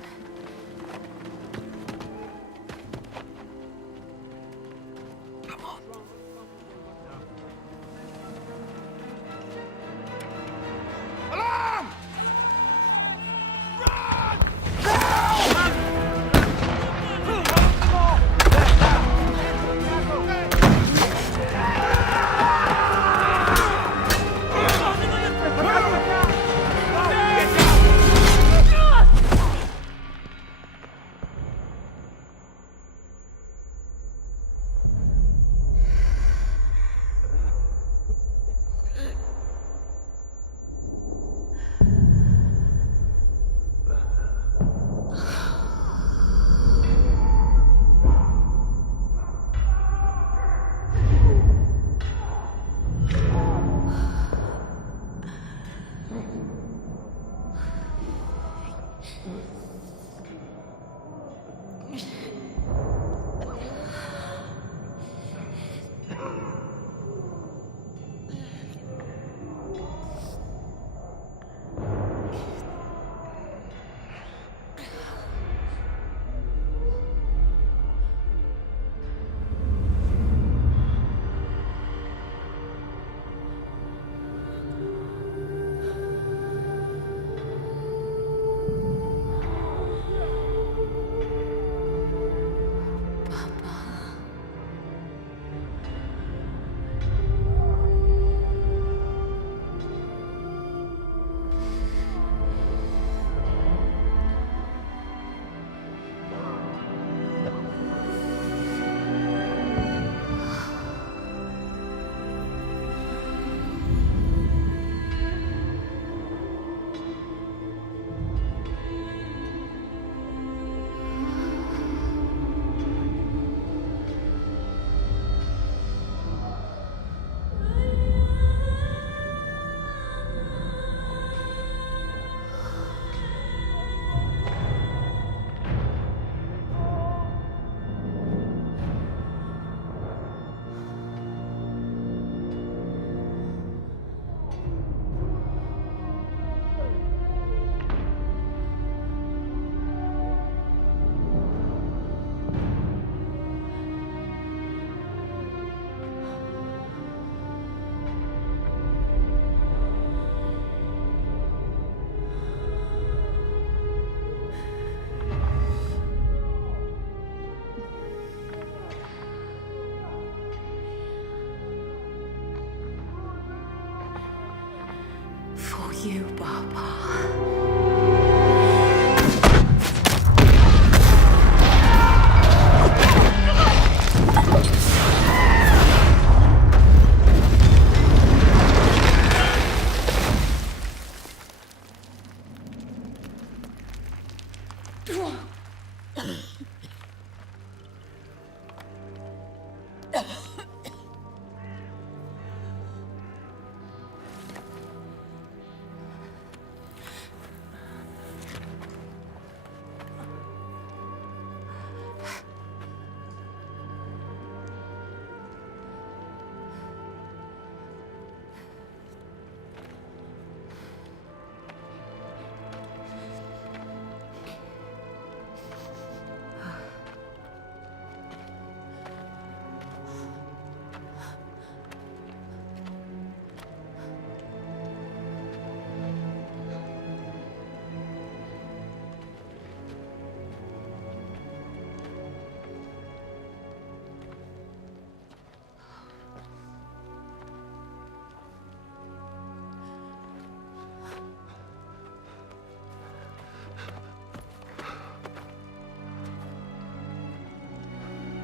you, Baba.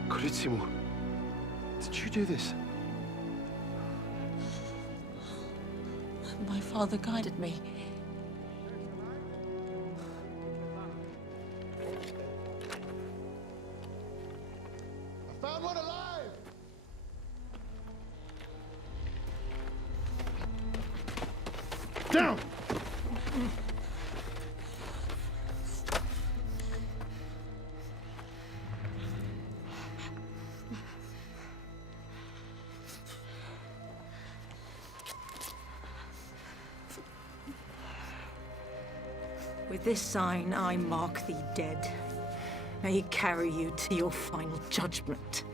Carissimo, did you do this? My father guided me. I found one alive! Down! With this sign, I mark thee dead. May it carry you to your final judgment.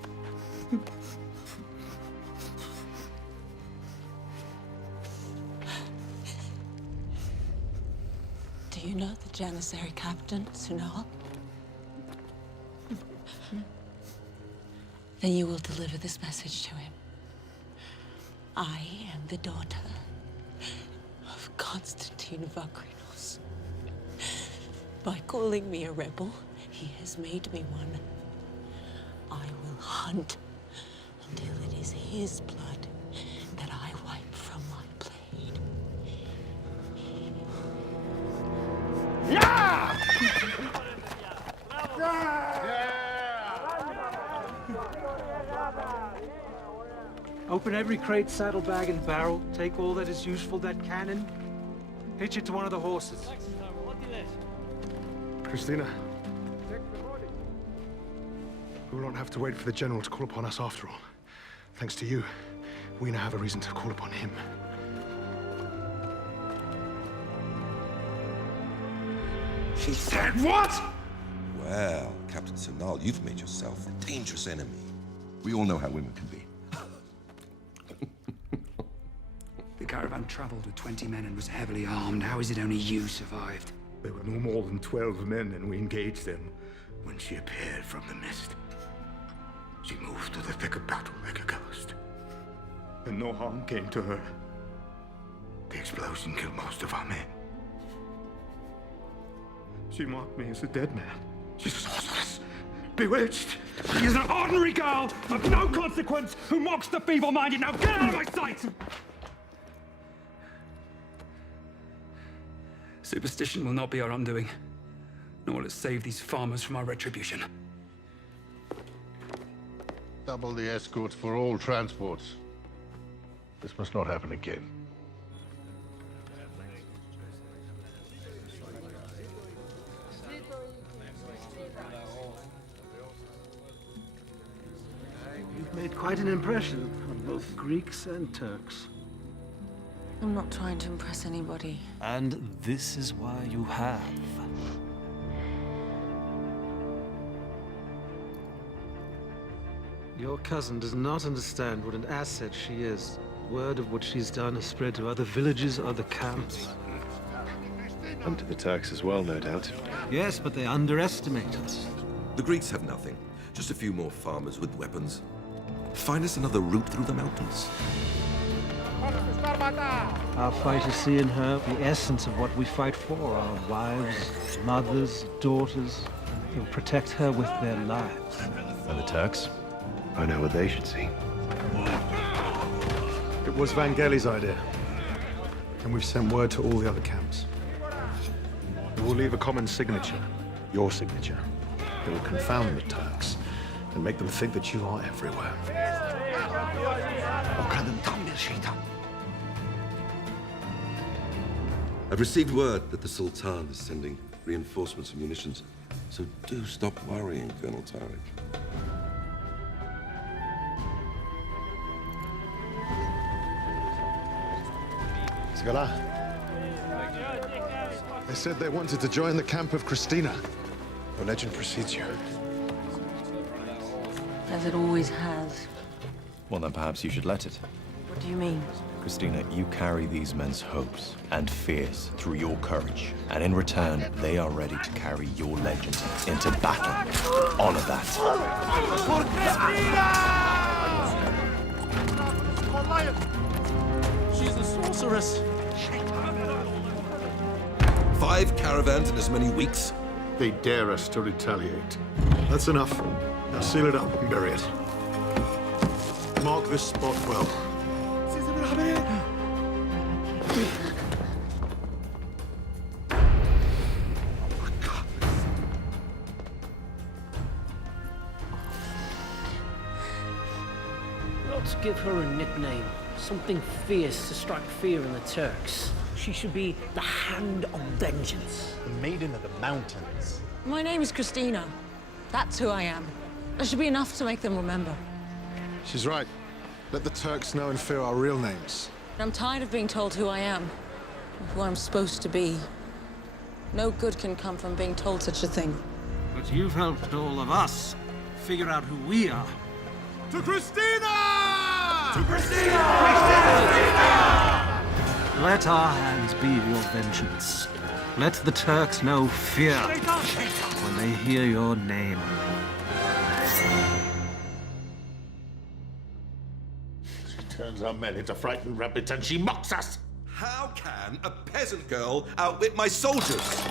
Do you know the Janissary captain, Sunal? Then you will deliver this message to him. I am the daughter of Constantine Vakrinos. By calling me a rebel, he has made me one. I will hunt until it is his blood that I wipe from my blade. Yeah! Open every crate, saddlebag, and barrel. Take all that is useful, that cannon. Hitch it to one of the horses. Christina. We will not have to wait for the general to call upon us after all. Thanks to you, we now have a reason to call upon him. She said what? Well, Captain Sunal, you've made yourself a dangerous enemy. We all know how women can be. The caravan traveled with 20 men and was heavily armed. How is it only you survived? There were no more than 12 men, and we engaged them when she appeared from the mist. She moved to the thick of battle like a ghost. And no harm came to her. The explosion killed most of our men. She marked me as a dead man. She's a sorceress, bewitched. She is an ordinary girl of no consequence who mocks the feeble-minded. Now get out of my sight! Superstition will not be our undoing, nor will it save these farmers from our retribution. Double the escorts for all transports. This must not happen again. You've made quite an impression on both Greeks and Turks. I'm not trying to impress anybody. And this is why you have. Your cousin does not understand what an asset she is. Word of what she's done has spread to other villages, other camps. And to the Turks as well, no doubt. Yes, but they underestimate us. The Greeks have nothing. Just a few more farmers with weapons. Find us another route through the mountains. Our fight is seeing her the essence of what we fight for, our wives, mothers, daughters. They'll protect her with their lives. And the Turks? I know what they should see. It was Vangeli's idea. And we've sent word to all the other camps. We will leave a common signature, your signature, that will confound the Turks and make them think that you are everywhere. I've received word that the Sultan is sending reinforcements and munitions, so do stop worrying, Colonel Tariq. Sigala. They said they wanted to join the camp of Christina. The legend precedes you. As it always has. Well, then perhaps you should let it. What do you mean? Christina, you carry these men's hopes and fears through your courage. And in return, they are ready to carry your legend into battle. Honor that. She's a sorceress. 5 caravans in as many weeks? They dare us to retaliate. That's enough. Now seal it up and bury it. Mark this spot well. Let's give her a nickname. Something fierce to strike fear in the Turks. She should be the Hand of Vengeance. The Maiden of the Mountains. My name is Christina. That's who I am. That should be enough to make them remember. She's right. Let the Turks know and fear our real names. I'm tired of being told who I am, who I'm supposed to be. No good can come from being told such a thing. But you've helped all of us figure out who we are. To Christina! To Christina! Let our hands be your vengeance. Let the Turks know fear when they hear your name. She turns our men into frightened rabbits and she mocks us! How can a peasant girl outwit my soldiers?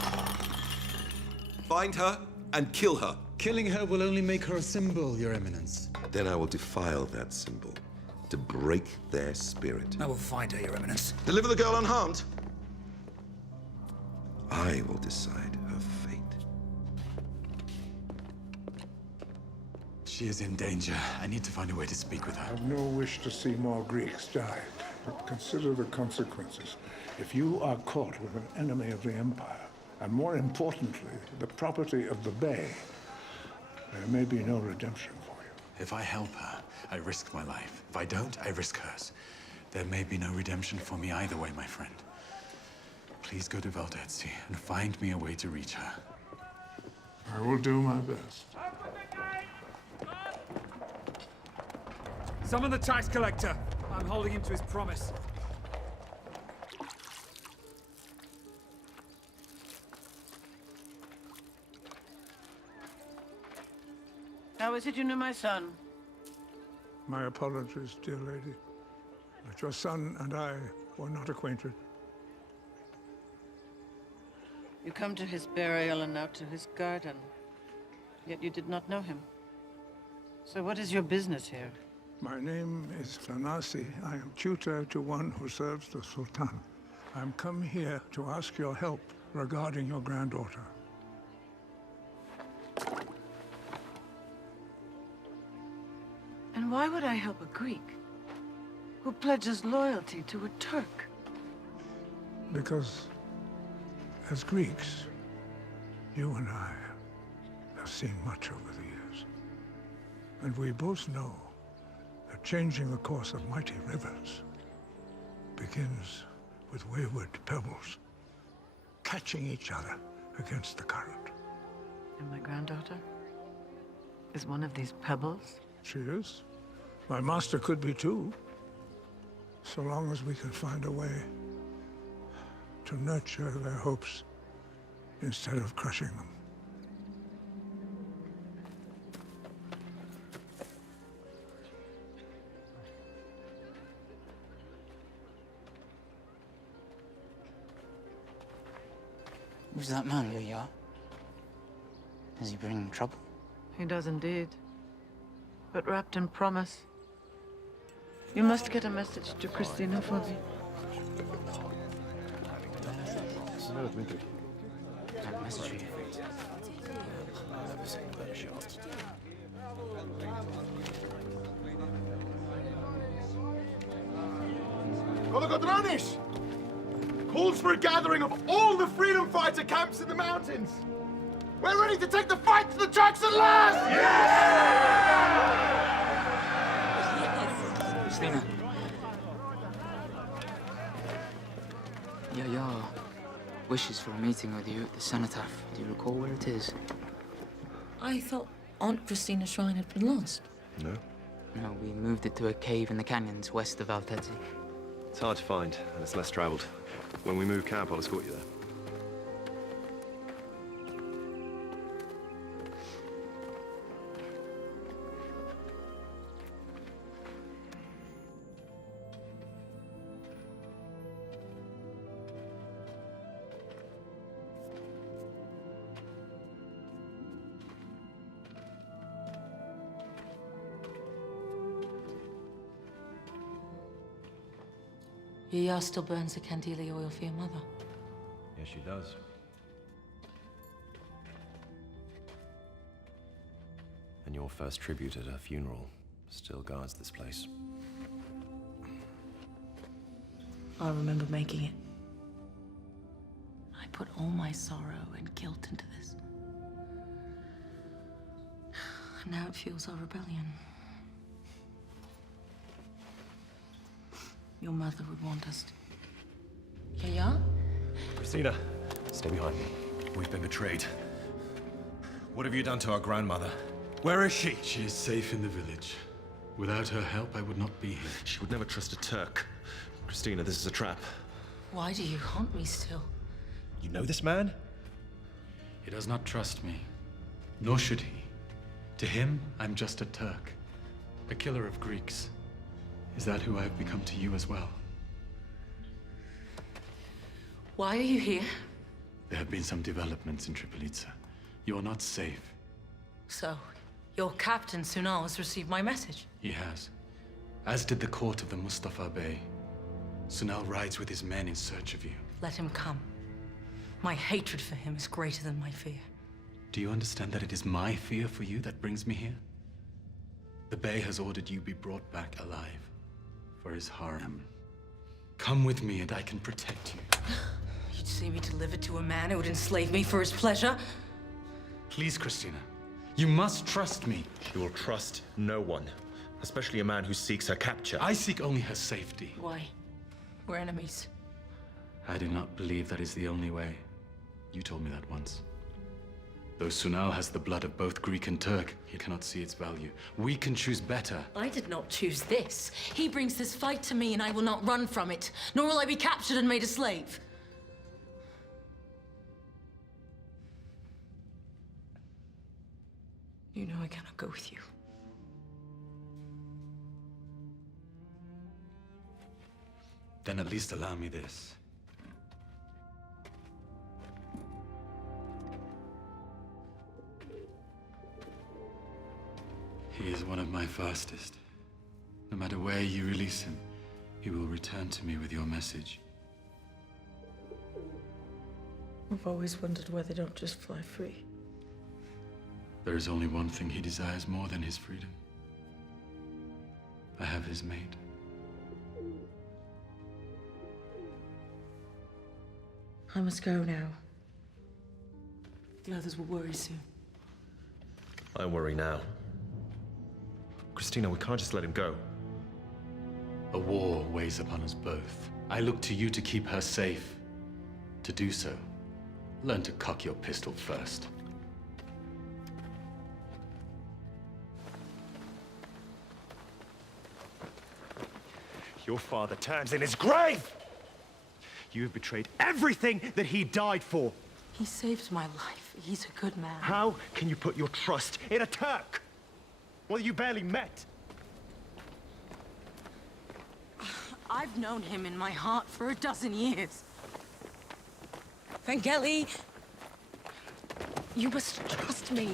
Find her and kill her. Killing her will only make her a symbol, Your Eminence. Then I will defile that symbol to break their spirit. I will find her, Your Eminence. Deliver the girl unharmed. I will decide her fate. She is in danger. I need to find a way to speak with her. I have no wish to see more Greeks die, but consider the consequences. If you are caught with an enemy of the Empire, and more importantly, the property of the Bey, there may be no redemption for you. If I help her, I risk my life. If I don't, I risk hers. There may be no redemption for me either way, my friend. Please go to Valdezzi and find me a way to reach her. I will do my best. Summon the tax collector. I'm holding him to his promise. How is it you knew my son? My apologies, dear lady, but your son and I were not acquainted. You come to his burial and now to his garden, yet you did not know him. So what is your business here? My name is Thanasi. I am tutor to one who serves the Sultan. I'm come here to ask your help regarding your granddaughter. And why would I help a Greek who pledges loyalty to a Turk? Because, as Greeks, you and I have seen much over the years. And we both know that changing the course of mighty rivers begins with wayward pebbles catching each other against the current. And my granddaughter is one of these pebbles? She is. My master could be too, so long as we can find a way to nurture their hopes instead of crushing them. Who's that man, Yaya? Does he bring trouble? He does indeed. But wrapped in promise. You must get a message to Christina for me. That message for you. Kolokotronis calls for a gathering of all the freedom fighter camps in the mountains. We're ready to take the fight to the Turks at last! Yes! Christina. Yaya wishes for a meeting with you at the cenotaph. Do you recall where it is? I thought Aunt Christina's shrine had been lost. No. No, we moved it to a cave in the canyons west of Altezzi. It's hard to find, and it's less traveled. When we move camp, I'll escort you there. Yaya still burns the candela oil for your mother. Yes, she does. And your first tribute at her funeral still guards this place. I remember making it. I put all my sorrow and guilt into this. And now it fuels our rebellion. Your mother would want us to... Yaya? Christina, stay behind me. We've been betrayed. What have you done to our grandmother? Where is she? She is safe in the village. Without her help, I would not be here. She would never trust a Turk. Christina, this is a trap. Why do you haunt me still? You know this man? He does not trust me. Nor should he. To him, I'm just a Turk. A killer of Greeks. Is that who I have become to you as well? Why are you here? There have been some developments in Tripolitsa. You are not safe. So, your captain, Sunal, has received my message. He has. As did the court of the Mustafa Bey. Sunal rides with his men in search of you. Let him come. My hatred for him is greater than my fear. Do you understand that it is my fear for you that brings me here? The Bey has ordered you be brought back alive. For his harem. Come with me and I can protect you. You'd see me delivered to a man who would enslave me for his pleasure? Please, Christina. You must trust me. She will trust no one. Especially a man who seeks her capture. I seek only her safety. Why? We're enemies. I do not believe that is the only way. You told me that once. Though Sunal has the blood of both Greek and Turk, he cannot see its value. We can choose better. I did not choose this. He brings this fight to me and I will not run from it, nor will I be captured and made a slave. You know I cannot go with you. Then at least allow me this. He is one of my fastest. No matter where you release him, he will return to me with your message. I've always wondered why they don't just fly free. There is only one thing he desires more than his freedom. I have his mate. I must go now. The others will worry soon. I worry now. Christina, we can't just let him go. A war weighs upon us both. I look to you to keep her safe. To do so, learn to cock your pistol first. Your father turns in his grave! You have betrayed everything that he died for! He saved my life. He's a good man. How can you put your trust in a Turk? Well, you barely met. I've known him in my heart for a dozen years. Vangeli, You must trust me.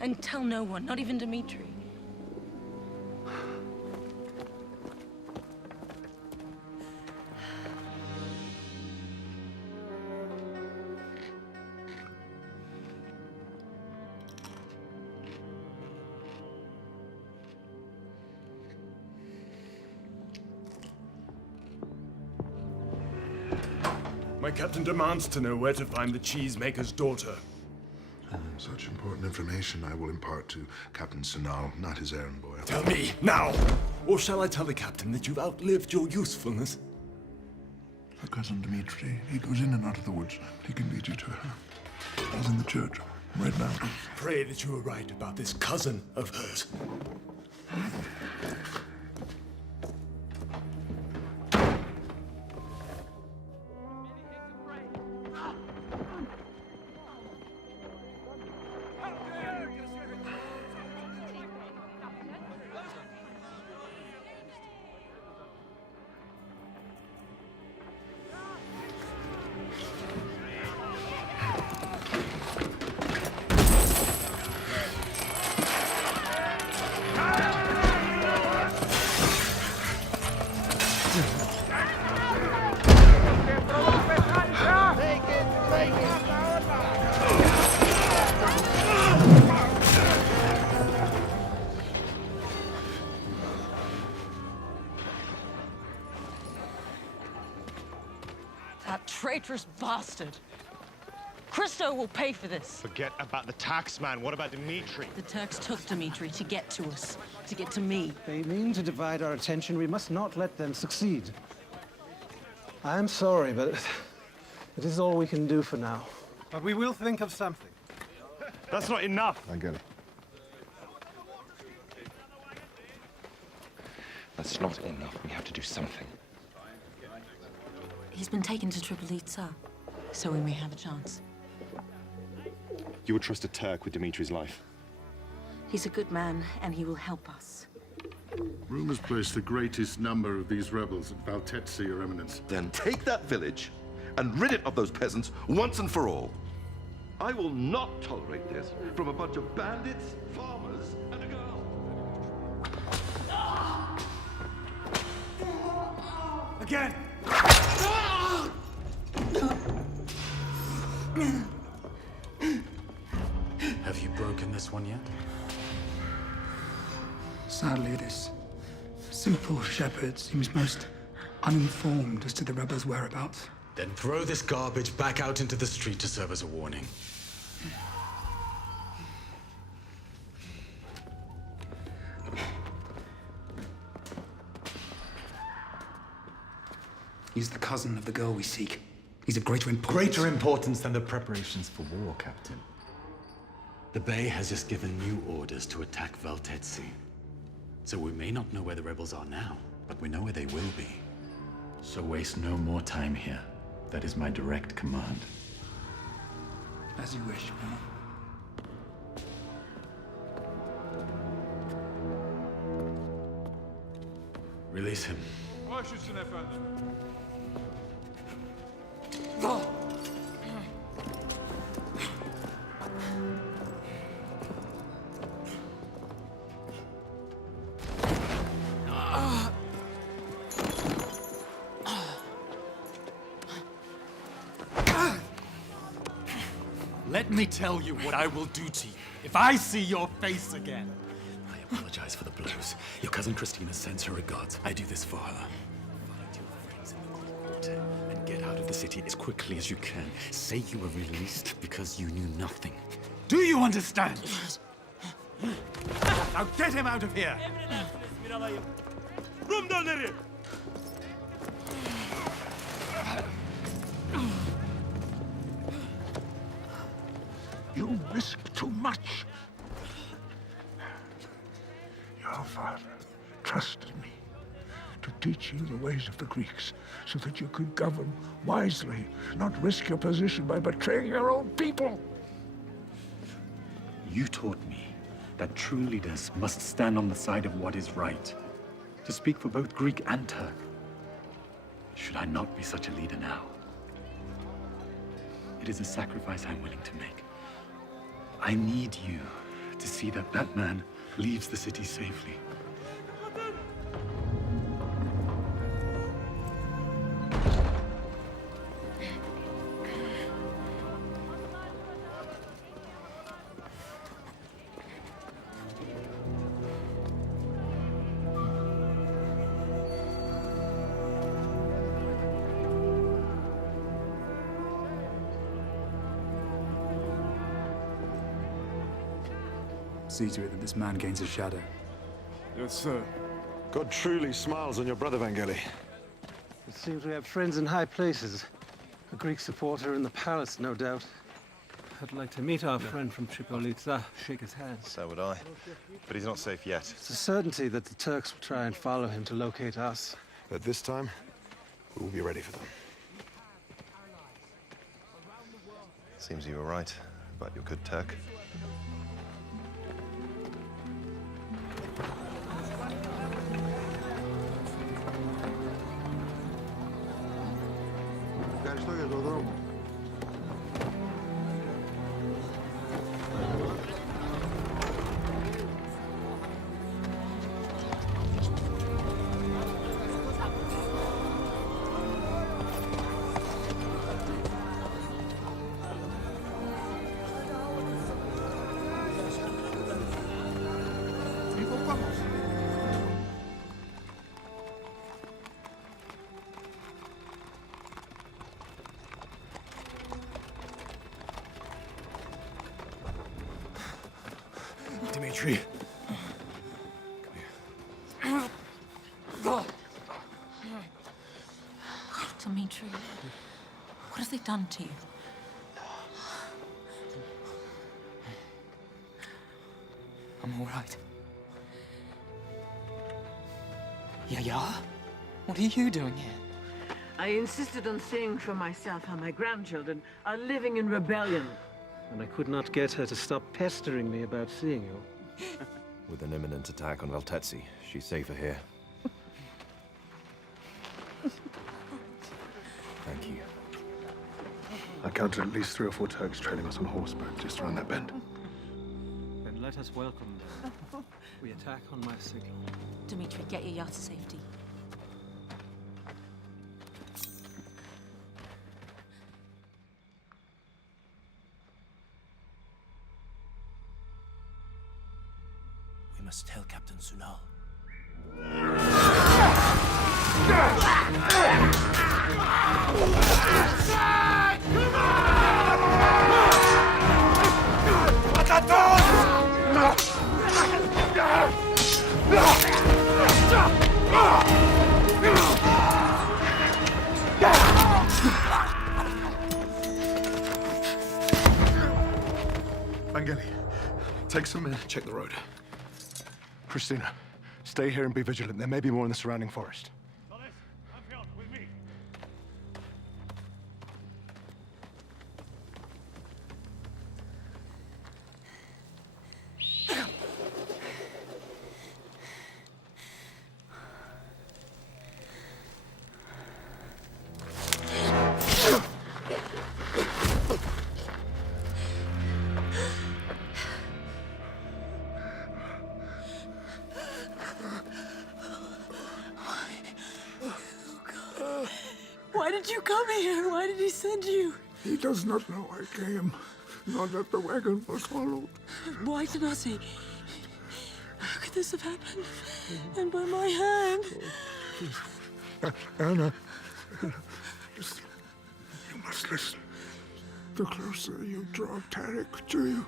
And tell no one, not even Dmitri. My captain demands to know where to find the cheesemaker's daughter. Such important information I will impart to Captain Sinal, not his errand boy. Tell me, now! Or shall I tell the captain that you've outlived your usefulness? Her cousin Dmitri, he goes in and out of the woods. He can lead you to her. He's in the church, right now. Pray that you are right about this cousin of hers. That traitorous bastard. Christo will pay for this. Forget about the tax man. What about Dmitri? The Turks took Dmitri to get to us, to get to me. They mean to divide our attention. We must not let them succeed. I am sorry, but it is all we can do for now. But we will think of something. That's not enough. I get it. That's not enough. We have to do something. He's been taken to Tripolitsa, so we may have a chance. You would trust a Turk with Dimitri's life? He's a good man, and he will help us. Rumors place the greatest number of these rebels at Valtetsi, Your Eminence. Then take that village and rid it of those peasants once and for all. I will not tolerate this from a bunch of bandits, farmers, and a girl. Again! Have you broken this one yet? Sadly, this simple shepherd seems most uninformed as to the rebels' whereabouts. Then throw this garbage back out into the street to serve as a warning. He's the cousin of the girl we seek. He's of greater importance. Greater importance than the preparations for war, Captain. The Bey has just given new orders to attack Valtetsi. So we may not know where the rebels are now, but we know where they will be. So waste no more time here. That is my direct command. As you wish, Colonel. Release him. Let me tell you what I will do to you if I see your face again. I apologize for the blows. Your cousin Christina sends her regards. I do this for her. Find your friends in the Greek Quarter and get out of the city as quickly as you can. Say you were released because you knew nothing. Do you understand? Now get him out of here! You risk too much. Your father trusted me to teach you the ways of the Greeks so that you could govern wisely, not risk your position by betraying your own people. You taught me that true leaders must stand on the side of what is right, to speak for both Greek and Turk. Should I not be such a leader now? It is a sacrifice I'm willing to make. I need you to see that that man leaves the city safely. See to it that this man gains a shadow. Yes, sir. God truly smiles on your brother, Vangeli. It seems we have friends in high places. A Greek supporter in the palace, no doubt. I'd like to meet our friend from Tripolitsa, shake his hand. So would I. But he's not safe yet. It's a certainty that the Turks will try and follow him to locate us. But this time, we will be ready for them. Seems you were right about your good Turk. Ευχαριστώ για τον δρόμο. Dimitri. Dimitri, what have they done to you? I'm all right. Yaya? What are you doing here? I insisted on seeing for myself how my grandchildren are living in rebellion. And I could not get her to stop pestering me about seeing you. With an imminent attack on Veltetsi, she's safer here. Thank you. I counted at least 3 or 4 Turks trailing us on horseback just around that bend. Then let us welcome them. We attack on my signal. Dimitri, get your yacht to safety. We must tell Captain Sunal. Vangeli, take some men, check the road. Christina, stay here and be vigilant. There may be more in the surrounding forest. Why did you come here? Why did he send you? He does not know I came, nor that the wagon was followed. Why Tanasi? How could this have happened? And by my hand? Anna, listen. You must listen. The closer you draw Tarek to you,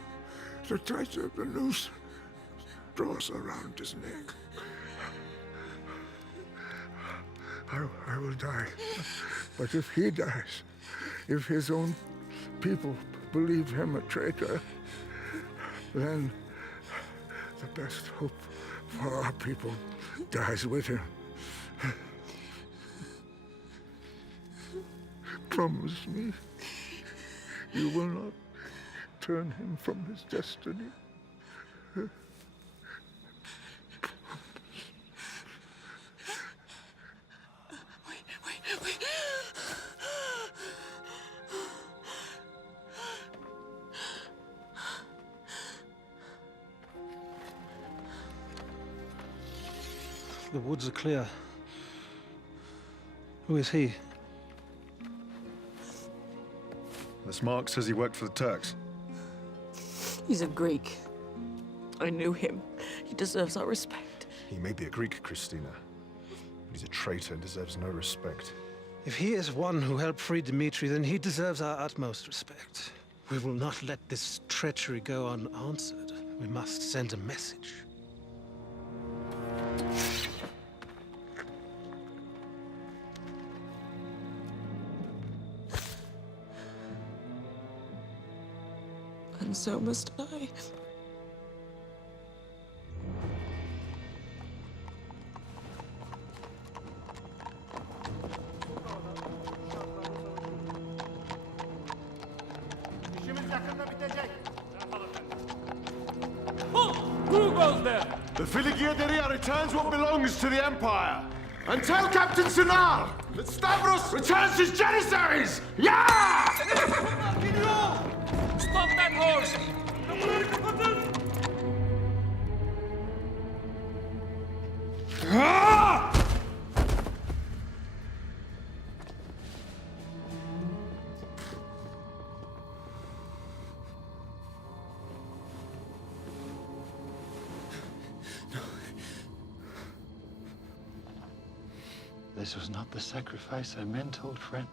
the tighter the noose draws around his neck. I will die. But if he dies, if his own people believe him a traitor, then the best hope for our people dies with him. Promise me you will not turn him from his destiny. The woods are clear. Who is he? This mark says he worked for the Turks. He's a Greek. I knew him. He deserves our respect. He may be a Greek, Christina, but he's a traitor and deserves no respect. If he is one who helped free Dmitri, then he deserves our utmost respect. We will not let this treachery go unanswered. We must send a message. And so must I. Who goes there? The Filigirderia returns what belongs to the Empire. And tell Captain Sinar that Stavros returns his Janissaries! Yeah! Stop that horse! This was not the sacrifice I meant, old friend.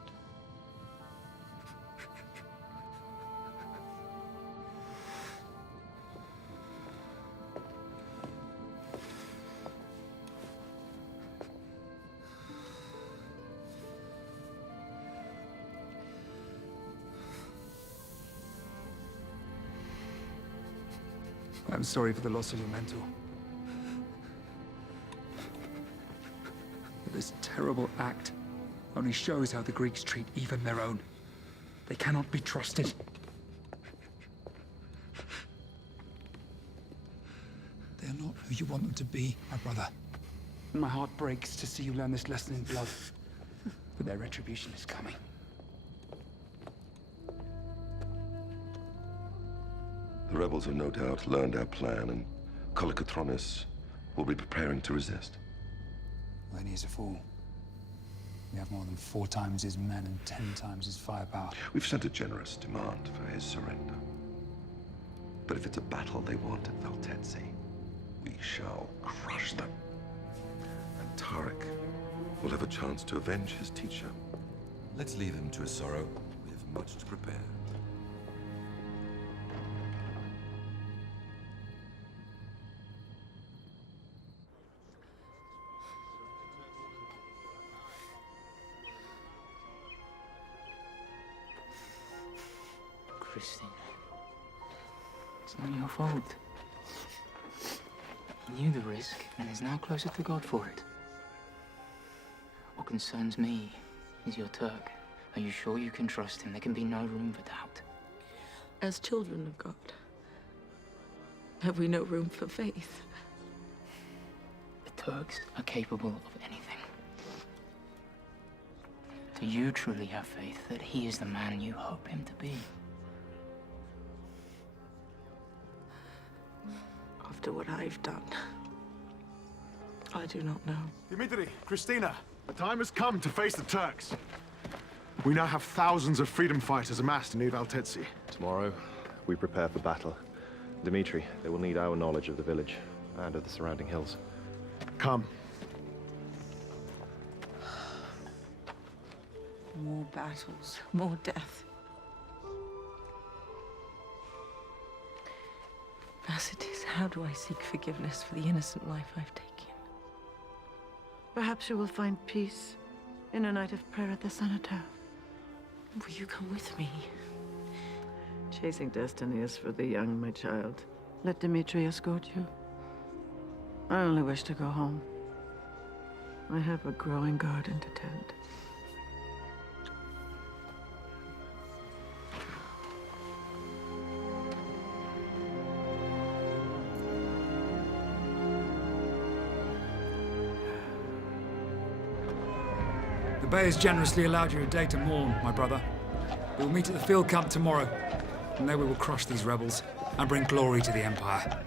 I'm sorry for the loss of your mentor. But this terrible act only shows how the Greeks treat even their own. They cannot be trusted. They're not who you want them to be, my brother. And my heart breaks to see you learn this lesson in blood. But their retribution is coming. The rebels have no doubt learned our plan, and Kolokotronis will be preparing to resist. Then he's a fool. We have more than 4 times his men and 10 times his firepower. We've sent a generous demand for his surrender. But if it's a battle they want at Valtetsi, we shall crush them. And Tarek will have a chance to avenge his teacher. Let's leave him to his sorrow. We have much to prepare. Christina, it's not your fault. He knew the risk and is now closer to God for it. What concerns me is your Turk. Are you sure you can trust him? There can be no room for doubt. As children of God, have we no room for faith? The Turks are capable of anything. Do you truly have faith that he is the man you hope him to be? After what I've done, I do not know. Dimitri, Christina, the time has come to face the Turks. We now have thousands of freedom fighters amassed near Valtetsi. Tomorrow, we prepare for battle. Dimitri, they will need our knowledge of the village and of the surrounding hills. Come. More battles, more death. As it is, how do I seek forgiveness for the innocent life I've taken? Perhaps you will find peace in a night of prayer at the cenotaph. Will you come with me? Chasing destiny is for the young, my child. Let Dimitri escort you. I only wish to go home. I have a growing garden to tend. The Bay has generously allowed you a day to mourn, my brother. We will meet at the field camp tomorrow, and there we will crush these rebels and bring glory to the Empire.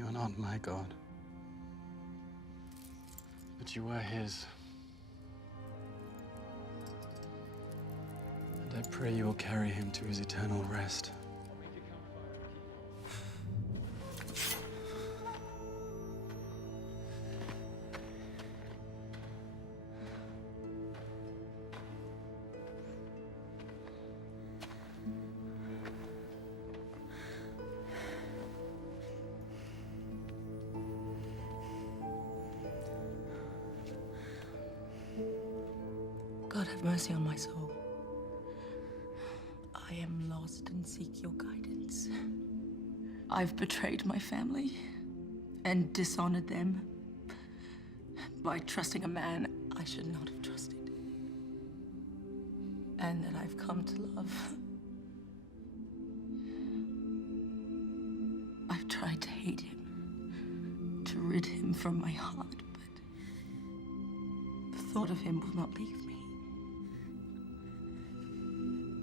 You are not my God, but you are his. And I pray you will carry him to his eternal rest. God have mercy on my soul. I am lost and seek your guidance. I've betrayed my family and dishonored them by trusting a man I should not have trusted. And that I've come to love. I've tried to hate him, to rid him from my heart, but the thought of him will not leave me.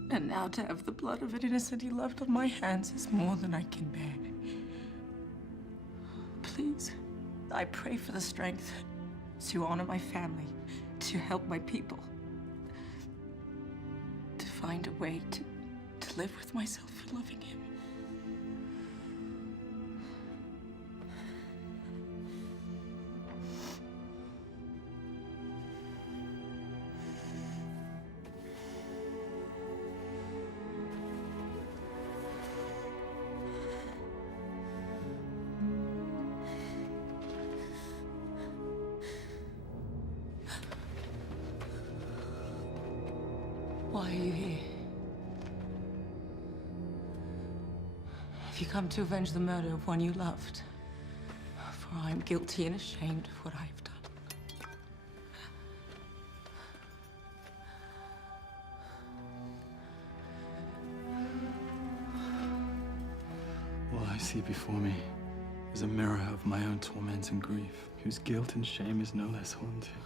And now to have the blood of an innocent he loved on my hands is more than I can bear. Please, I pray for the strength to honor my family, to help my people, to find a way to live with myself for loving him. Why are you here? Have you come to avenge the murder of one you loved? For I am guilty and ashamed of what I have done. All I see before me is a mirror of my own torment and grief, whose guilt and shame is no less haunting.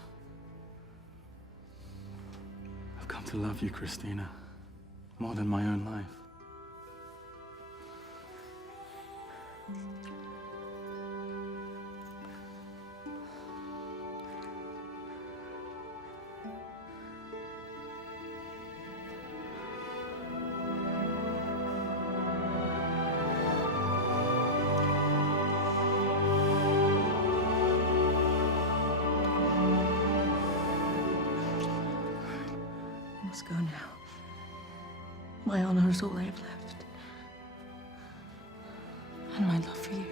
I've come to love you, Christina, more than my own life. I must go now. My honor is all I have left. And my love for you.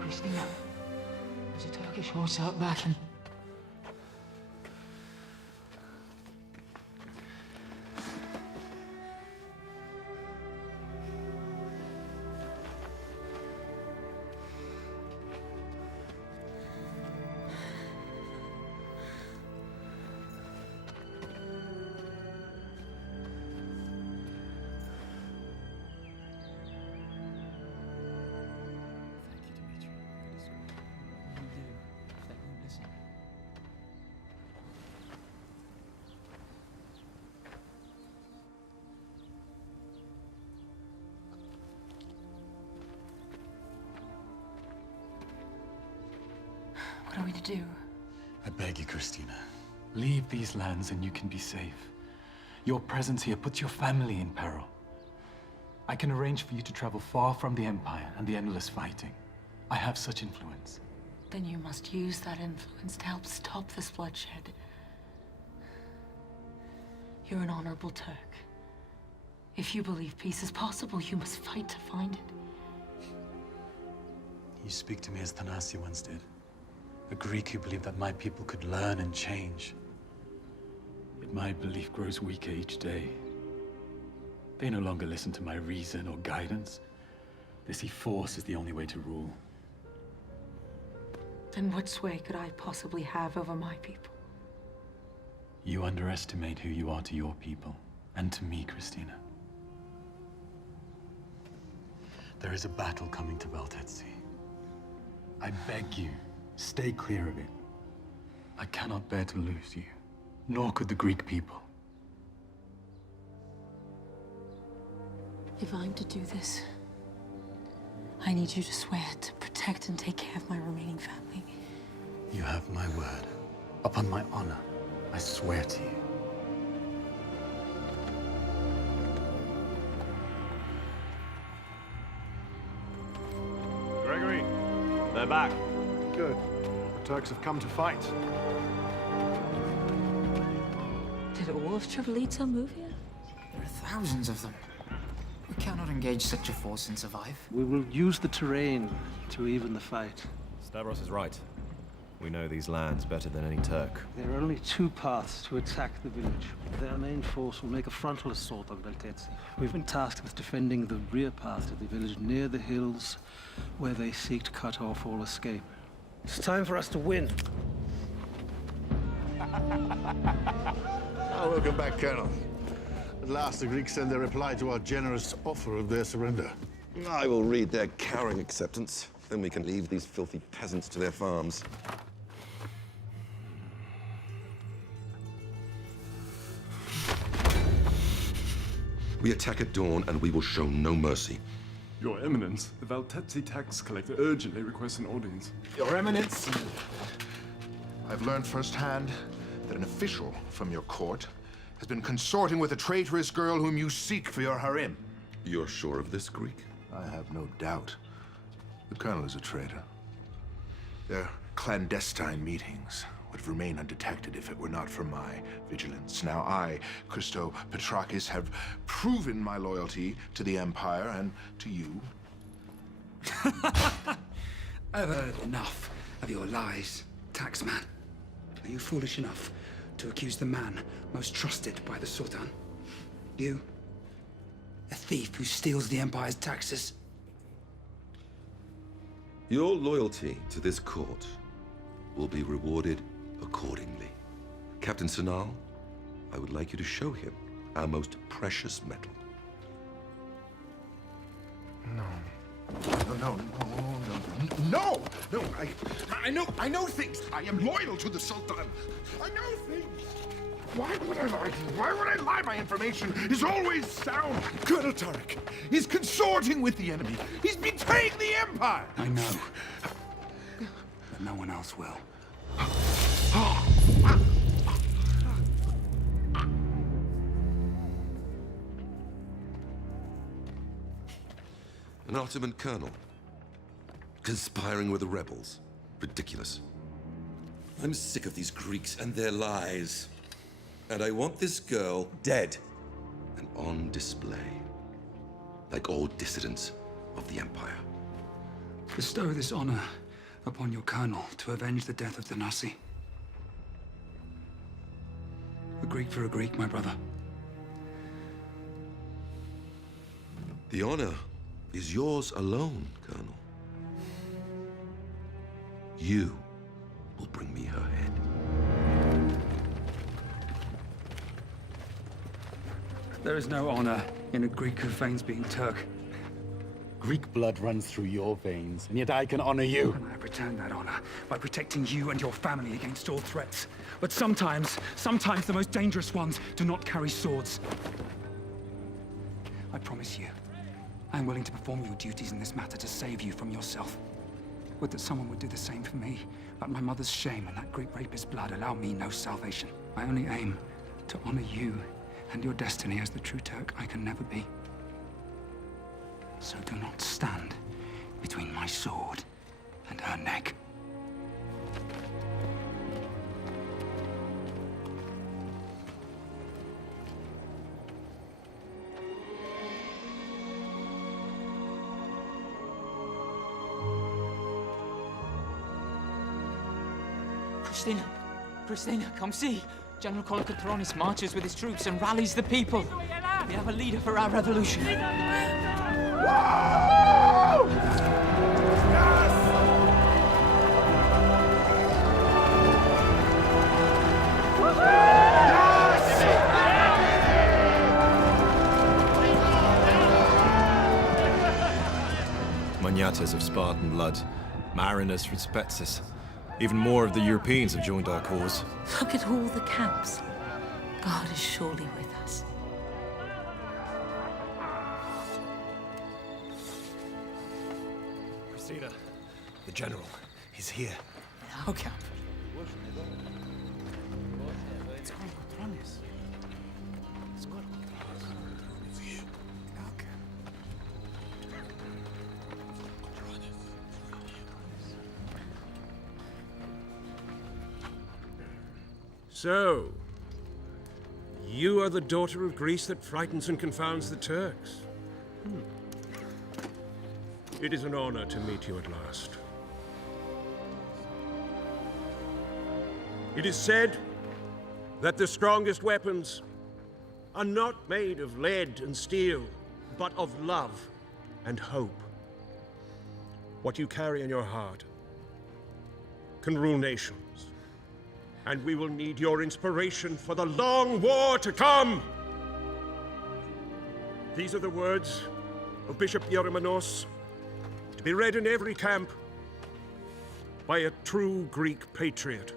Christina, there's a Turkish horse out back and... What are we to do? I beg you, Christina, leave these lands and you can be safe. Your presence here puts your family in peril. I can arrange for you to travel far from the Empire and the endless fighting. I have such influence. Then you must use that influence to help stop this bloodshed. You're an honorable Turk. If you believe peace is possible, you must fight to find it. You speak to me as Thanasi once did. A Greek who believed that my people could learn and change. Yet my belief grows weaker each day. They no longer listen to my reason or guidance. They see force as the only way to rule. Then what sway could I possibly have over my people? You underestimate who you are to your people, and to me, Christina. There is a battle coming to Veltetsi. I beg you, stay clear of it. I cannot bear to lose you, nor could the Greek people. If I'm to do this, I need you to swear to protect and take care of my remaining family. You have my word. Upon my honor, I swear to you. Gregory, they're back. Good. The Turks have come to fight. Did all of Treblinka move here? There are thousands of them. We cannot engage such a force and survive. We will use the terrain to even the fight. Stavros is right. We know these lands better than any Turk. There are only two paths to attack the village. Their main force will make a frontal assault on Veltetsi. We've been tasked with defending the rear path to the village near the hills, where they seek to cut off all escape. It's time for us to win. Oh, welcome back, Colonel. At last, the Greeks send their reply to our generous offer of their surrender. I will read their cowering acceptance. Then we can leave these filthy peasants to their farms. We attack at dawn, and we will show no mercy. Your Eminence, the Veltetsi tax collector urgently requests an audience. Your Eminence, I've learned firsthand that an official from your court has been consorting with a traitorous girl whom you seek for your harem. You're sure of this, Greek? I have no doubt. The Colonel is a traitor. Their clandestine meetings would have remained undetected if it were not for my vigilance. Now I, Christo Petrakis, have proven my loyalty to the Empire and to you. I've heard enough of your lies, taxman. Are you foolish enough to accuse the man most trusted by the Sultan? You? A thief who steals the Empire's taxes? Your loyalty to this court will be rewarded accordingly. Captain Sanal, I would like you to show him our most precious metal. No! I know things. I am loyal to the Sultan. I know things. Why would I lie? Why would I lie? My information is always sound. Colonel Tarek is consorting with the enemy. He's betraying the Empire. I know. But no one else will. An Ottoman colonel, conspiring with the rebels. Ridiculous. I'm sick of these Greeks and their lies. And I want this girl dead and on display, like all dissidents of the Empire. Bestow this honor upon your colonel to avenge the death of Danasi. A Greek for a Greek, my brother. The honor is yours alone, Colonel. You will bring me her head. There is no honor in a Greek who feigns being Turk. Greek blood runs through your veins, and yet I can honor you. And I return that honor by protecting you and your family against all threats. But sometimes the most dangerous ones do not carry swords. I promise you, I am willing to perform your duties in this matter to save you from yourself. Would that someone would do the same for me, but my mother's shame and that Greek rapist's blood allow me no salvation. I only aim to honor you and your destiny as the true Turk I can never be. So do not stand between my sword and her neck. Christina, come see. General Kolokotronis marches with his troops and rallies the people. We have a leader for our revolution. Monyatas of Spartan blood, mariners from Spetses. Even more of the Europeans have joined our cause. Look at all the camps. God is surely with us. General. He's here. How, Count? So, you are the daughter of Greece that frightens and confounds the Turks. It is an honor to meet you at last. It is said that the strongest weapons are not made of lead and steel, but of love and hope. What you carry in your heart can rule nations. And we will need your inspiration for the long war to come. These are the words of Bishop Hieromenos, to be read in every camp by a true Greek patriot.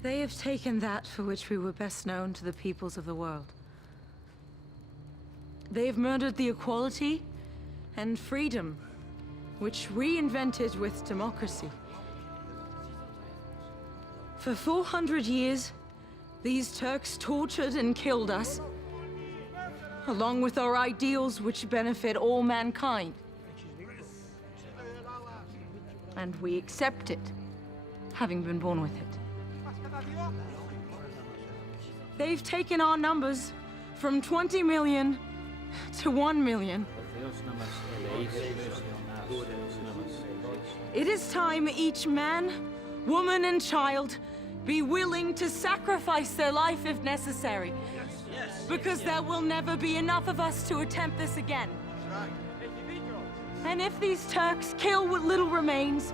They have taken that for which we were best known to the peoples of the world. They have murdered the equality and freedom which we invented with democracy. For 400 years, these Turks tortured and killed us, along with our ideals which benefit all mankind. And we accept it, having been born with it. They've taken our numbers from 20 million to 1 million. It is time each man, woman, and child be willing to sacrifice their life if necessary. Because there will never be enough of us to attempt this again. And if these Turks kill what little remains,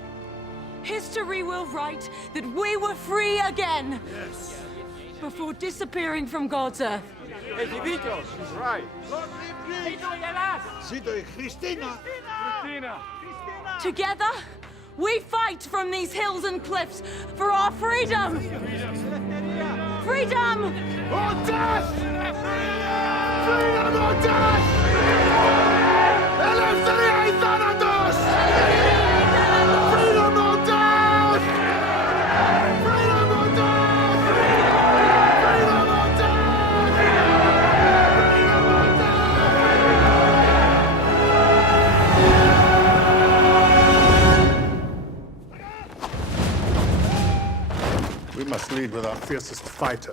history will write that we were free again. Before disappearing from God's earth. He's right. Together, we fight from these hills and cliffs for our freedom! Freedom! Or death! Freedom or death! Eleftheria Thanatos! Freedom or death! Freedom or death! Freedom or death! Freedom or death! We must lead with our fiercest fighter.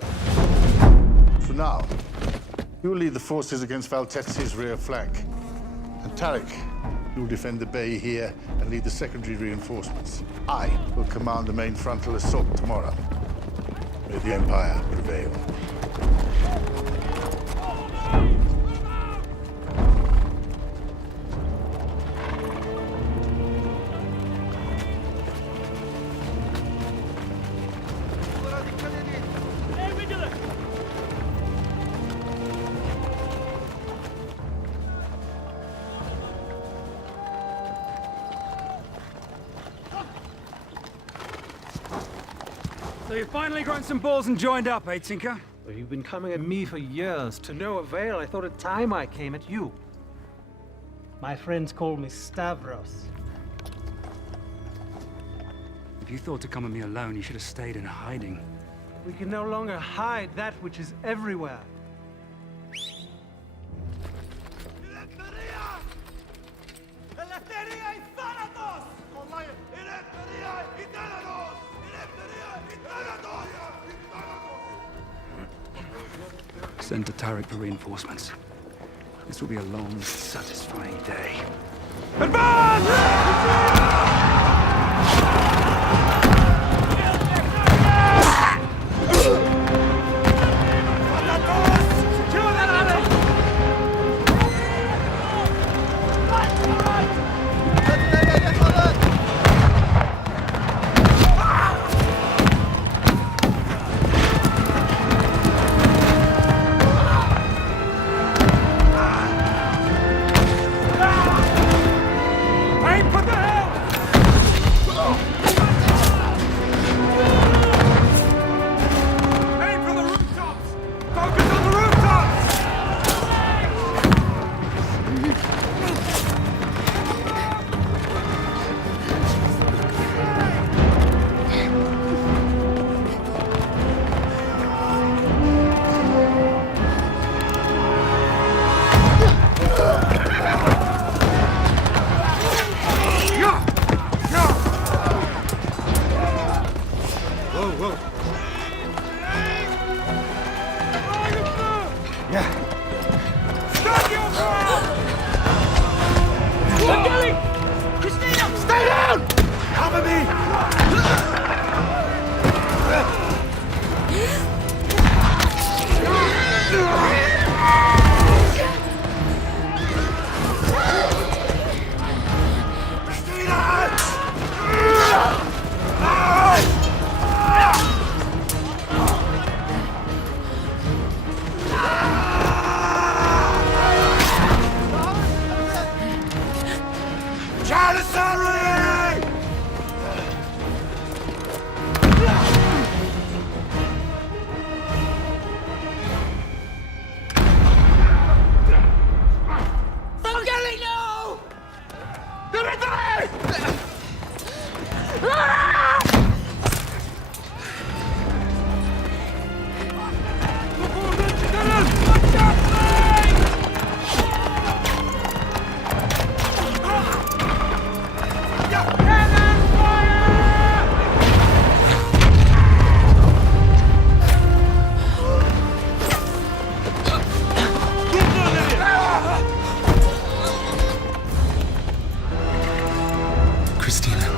So now, you'll lead the forces against Valtetzi's rear flank. And Tarik, you'll defend the bay here and lead the secondary reinforcements. I will command the main frontal assault tomorrow. May the Empire prevail. So you've finally grown some balls and joined up, eh, Tinker? Well, you've been coming at me for years, to no avail. I thought it time I came at you. My friends call me Stavros. If you thought to come at me alone, you should have stayed in hiding. We can no longer hide that which is everywhere. Send to Tarik for reinforcements. This will be a long, satisfying day. Stand your ground! Kelly! Christina! Stay down! Cover me! Janissary! Kelly, no! Dimitri! Christina.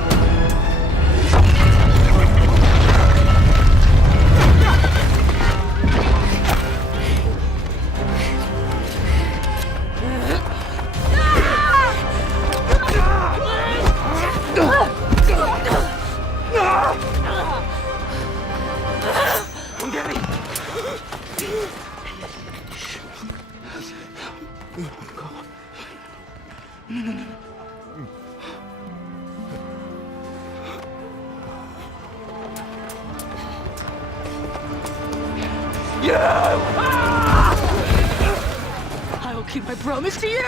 I will keep my promise to you!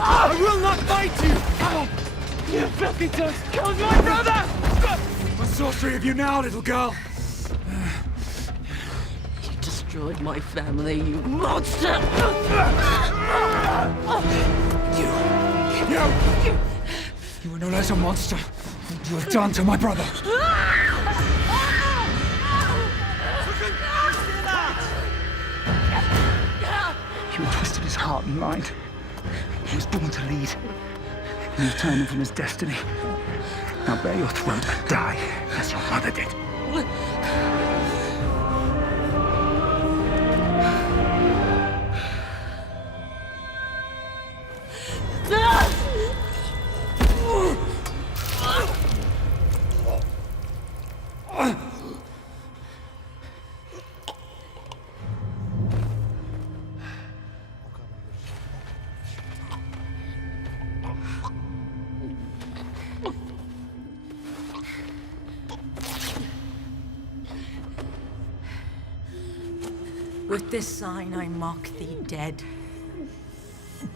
I will not fight you! You filthy dust killed my brother! What sorcery have you now, little girl? You destroyed my family, you monster! You were no less a monster than you have done to my brother. You twisted his heart and mind. He was born to lead. And you turned him from his destiny. Now bear your throat and die, as your mother did. With this sign I mark thee dead.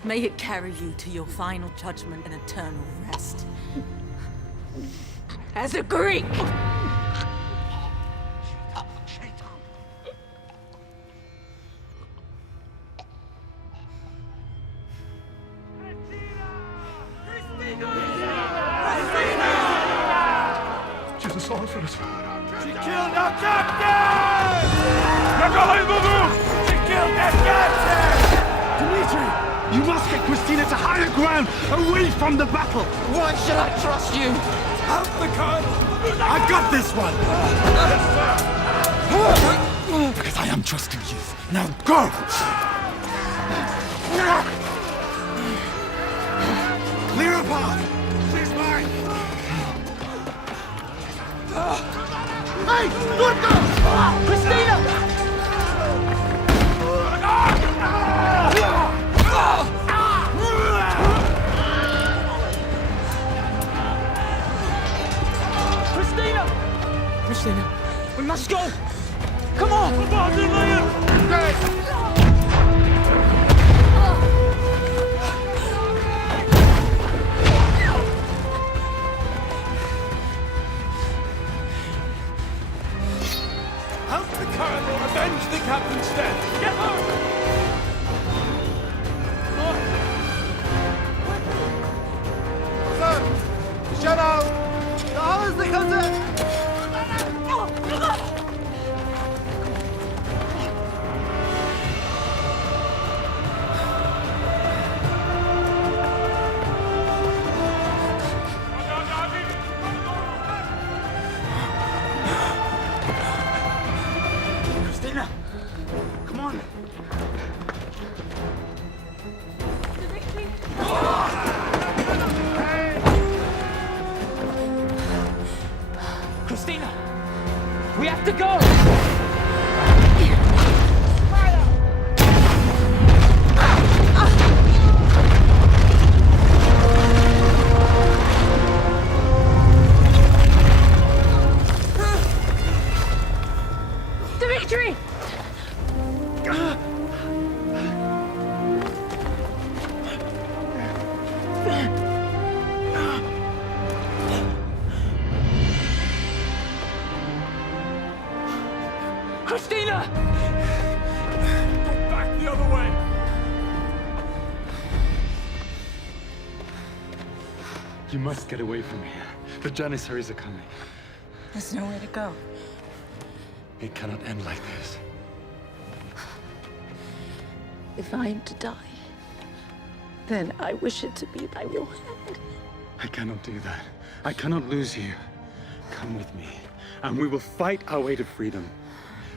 May it carry you to your final judgment and eternal rest. As a Greek! Jesus, all for us. She killed our captain! She killed that captain! Dimitri, you must get Christina to higher ground, away from the battle. Why should I trust you? Help the colonel! I got this one! Because I am trusting you. Now go! Clear a path! She's mine! Hey! Good girl! Christina! Christina, we must go! Come on! Help the Caragor avenge the captain's death! Get out! Shadow! Da ist die Kante! Christina! Come on! Christina! We have to go! Dimitri! Christina! Go back the other way! You must get away from here. The Janissaries are coming. There's nowhere to go. It cannot end like this. If I am to die, then I wish it to be by your hand. I cannot do that. I cannot lose you. Come with me, and we will fight our way to freedom.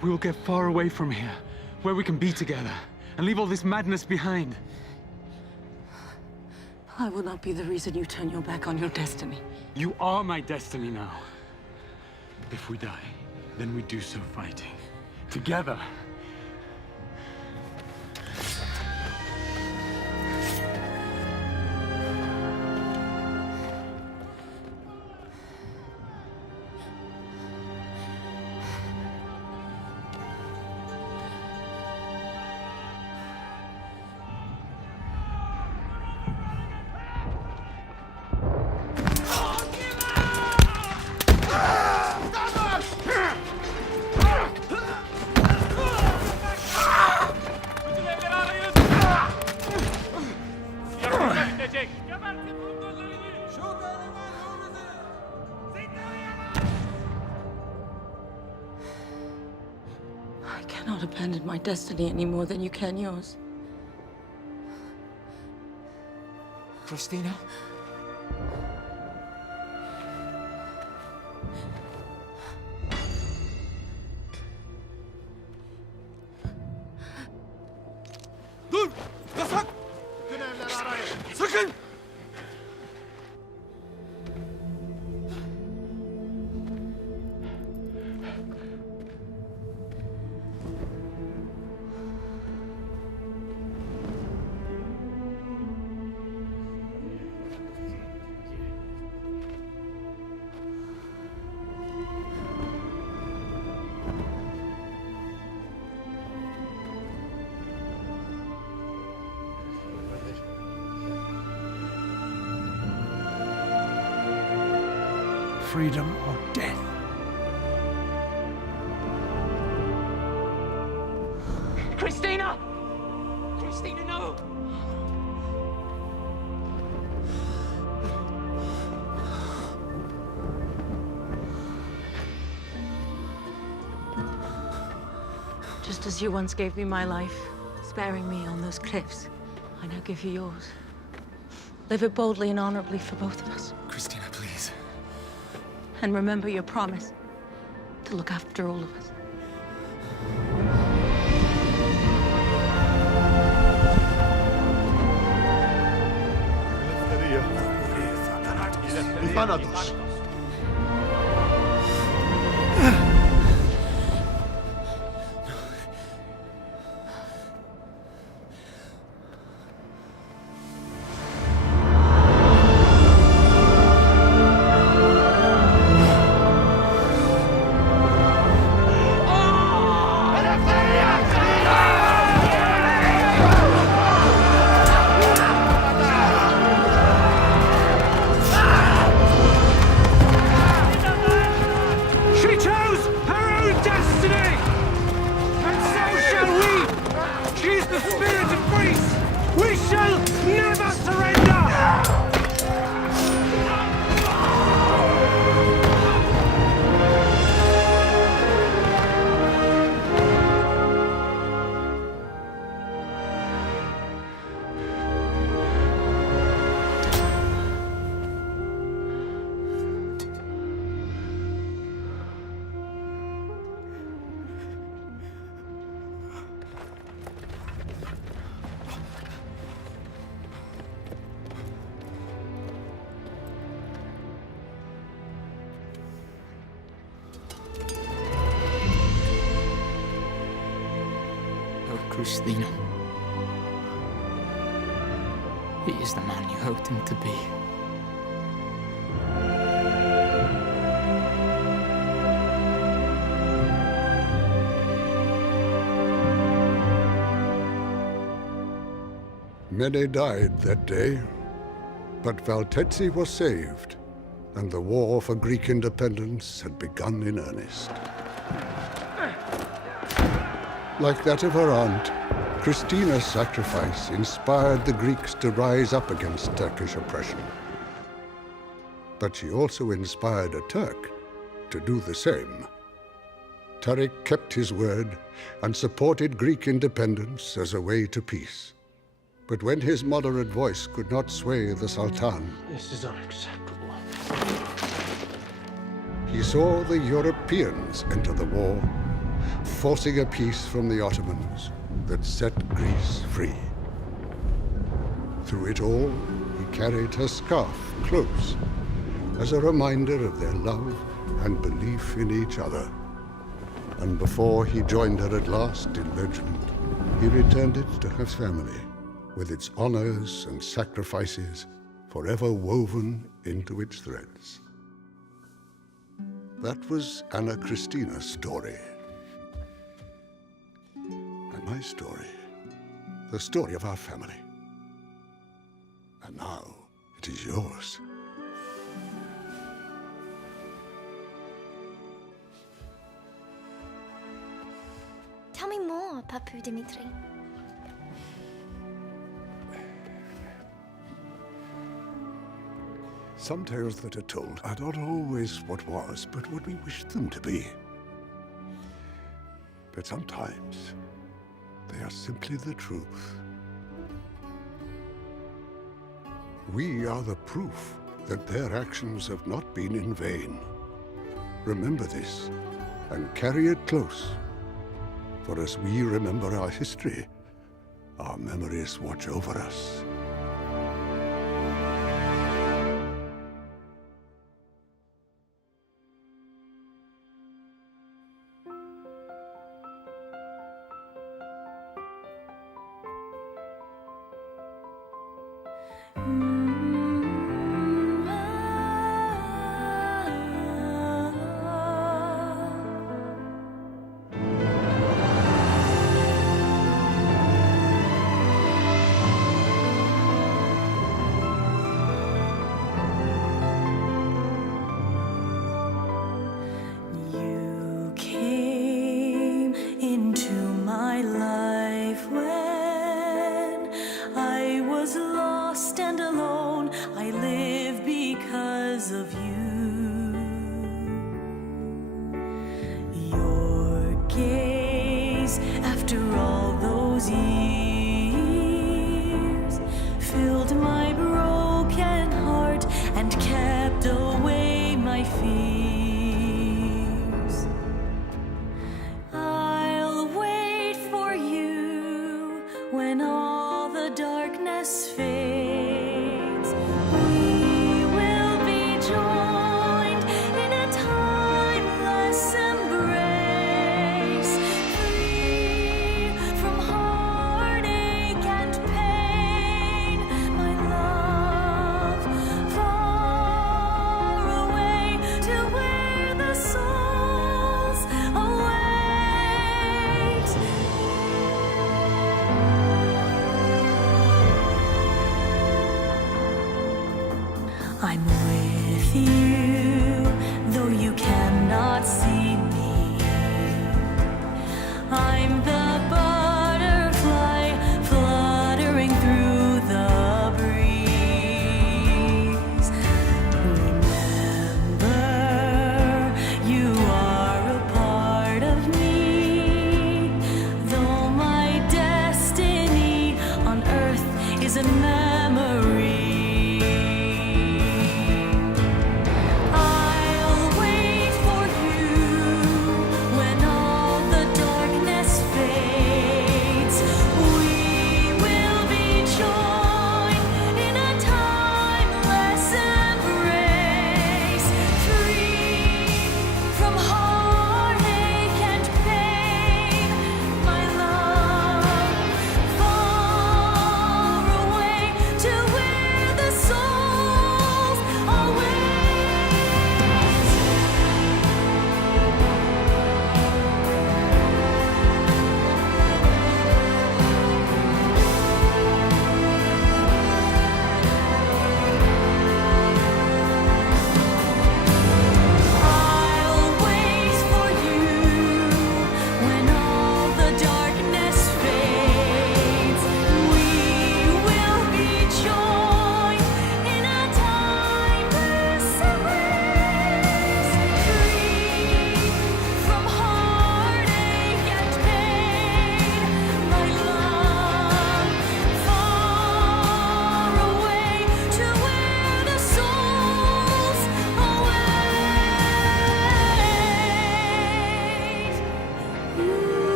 We will get far away from here, where we can be together, and leave all this madness behind. I will not be the reason you turn your back on your destiny. You are my destiny now. If we die, then we do so fighting. Together. I cannot abandon my destiny any more than you can yours. Christina? Dur! Yasak! Sakın! Freedom or death. Christina! Christina, no! Just as you once gave me my life, sparing me on those cliffs, I now give you yours. Live it boldly and honorably for both of us. Christina, please. And remember your promise to look after all of us. Thanatos. Christina. He is the man you hoped him to be. Many died that day, but Valtetsi was saved, and the war for Greek independence had begun in earnest. Like that of her aunt, Christina's sacrifice inspired the Greeks to rise up against Turkish oppression. But she also inspired a Turk to do the same. Tarik kept his word and supported Greek independence as a way to peace. But when his moderate voice could not sway the Sultan, This is unacceptable. he saw the Europeans enter the war, forcing a peace from the Ottomans that set Greece free. Through it all, he carried her scarf close as a reminder of their love and belief in each other. And before he joined her at last in legend, he returned it to her family, with its honors and sacrifices forever woven into its threads. That was Anna Christina's story. And my story, the story of our family. And now it is yours. Tell me more, Papu Dimitri. Some tales that are told are not always what was, but what we wish them to be. But sometimes they are simply the truth. We are the proof that their actions have not been in vain. Remember this and carry it close. For as we remember our history, our memories watch over us. You came into my life when I was lost and alone. I live because of you. Your gaze, after all those years,